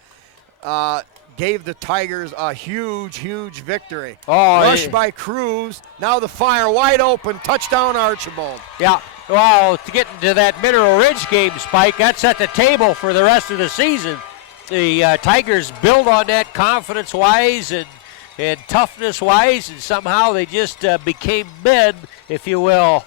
gave the Tigers a huge, huge victory. Rush by Cruz. Now the fire wide open. Touchdown, Archbold. Yeah. Well, to get into that Mineral Ridge game, Spike, that set the table for the rest of the season. The Tigers build on that confidence-wise and toughness-wise, and somehow they just became men, if you will,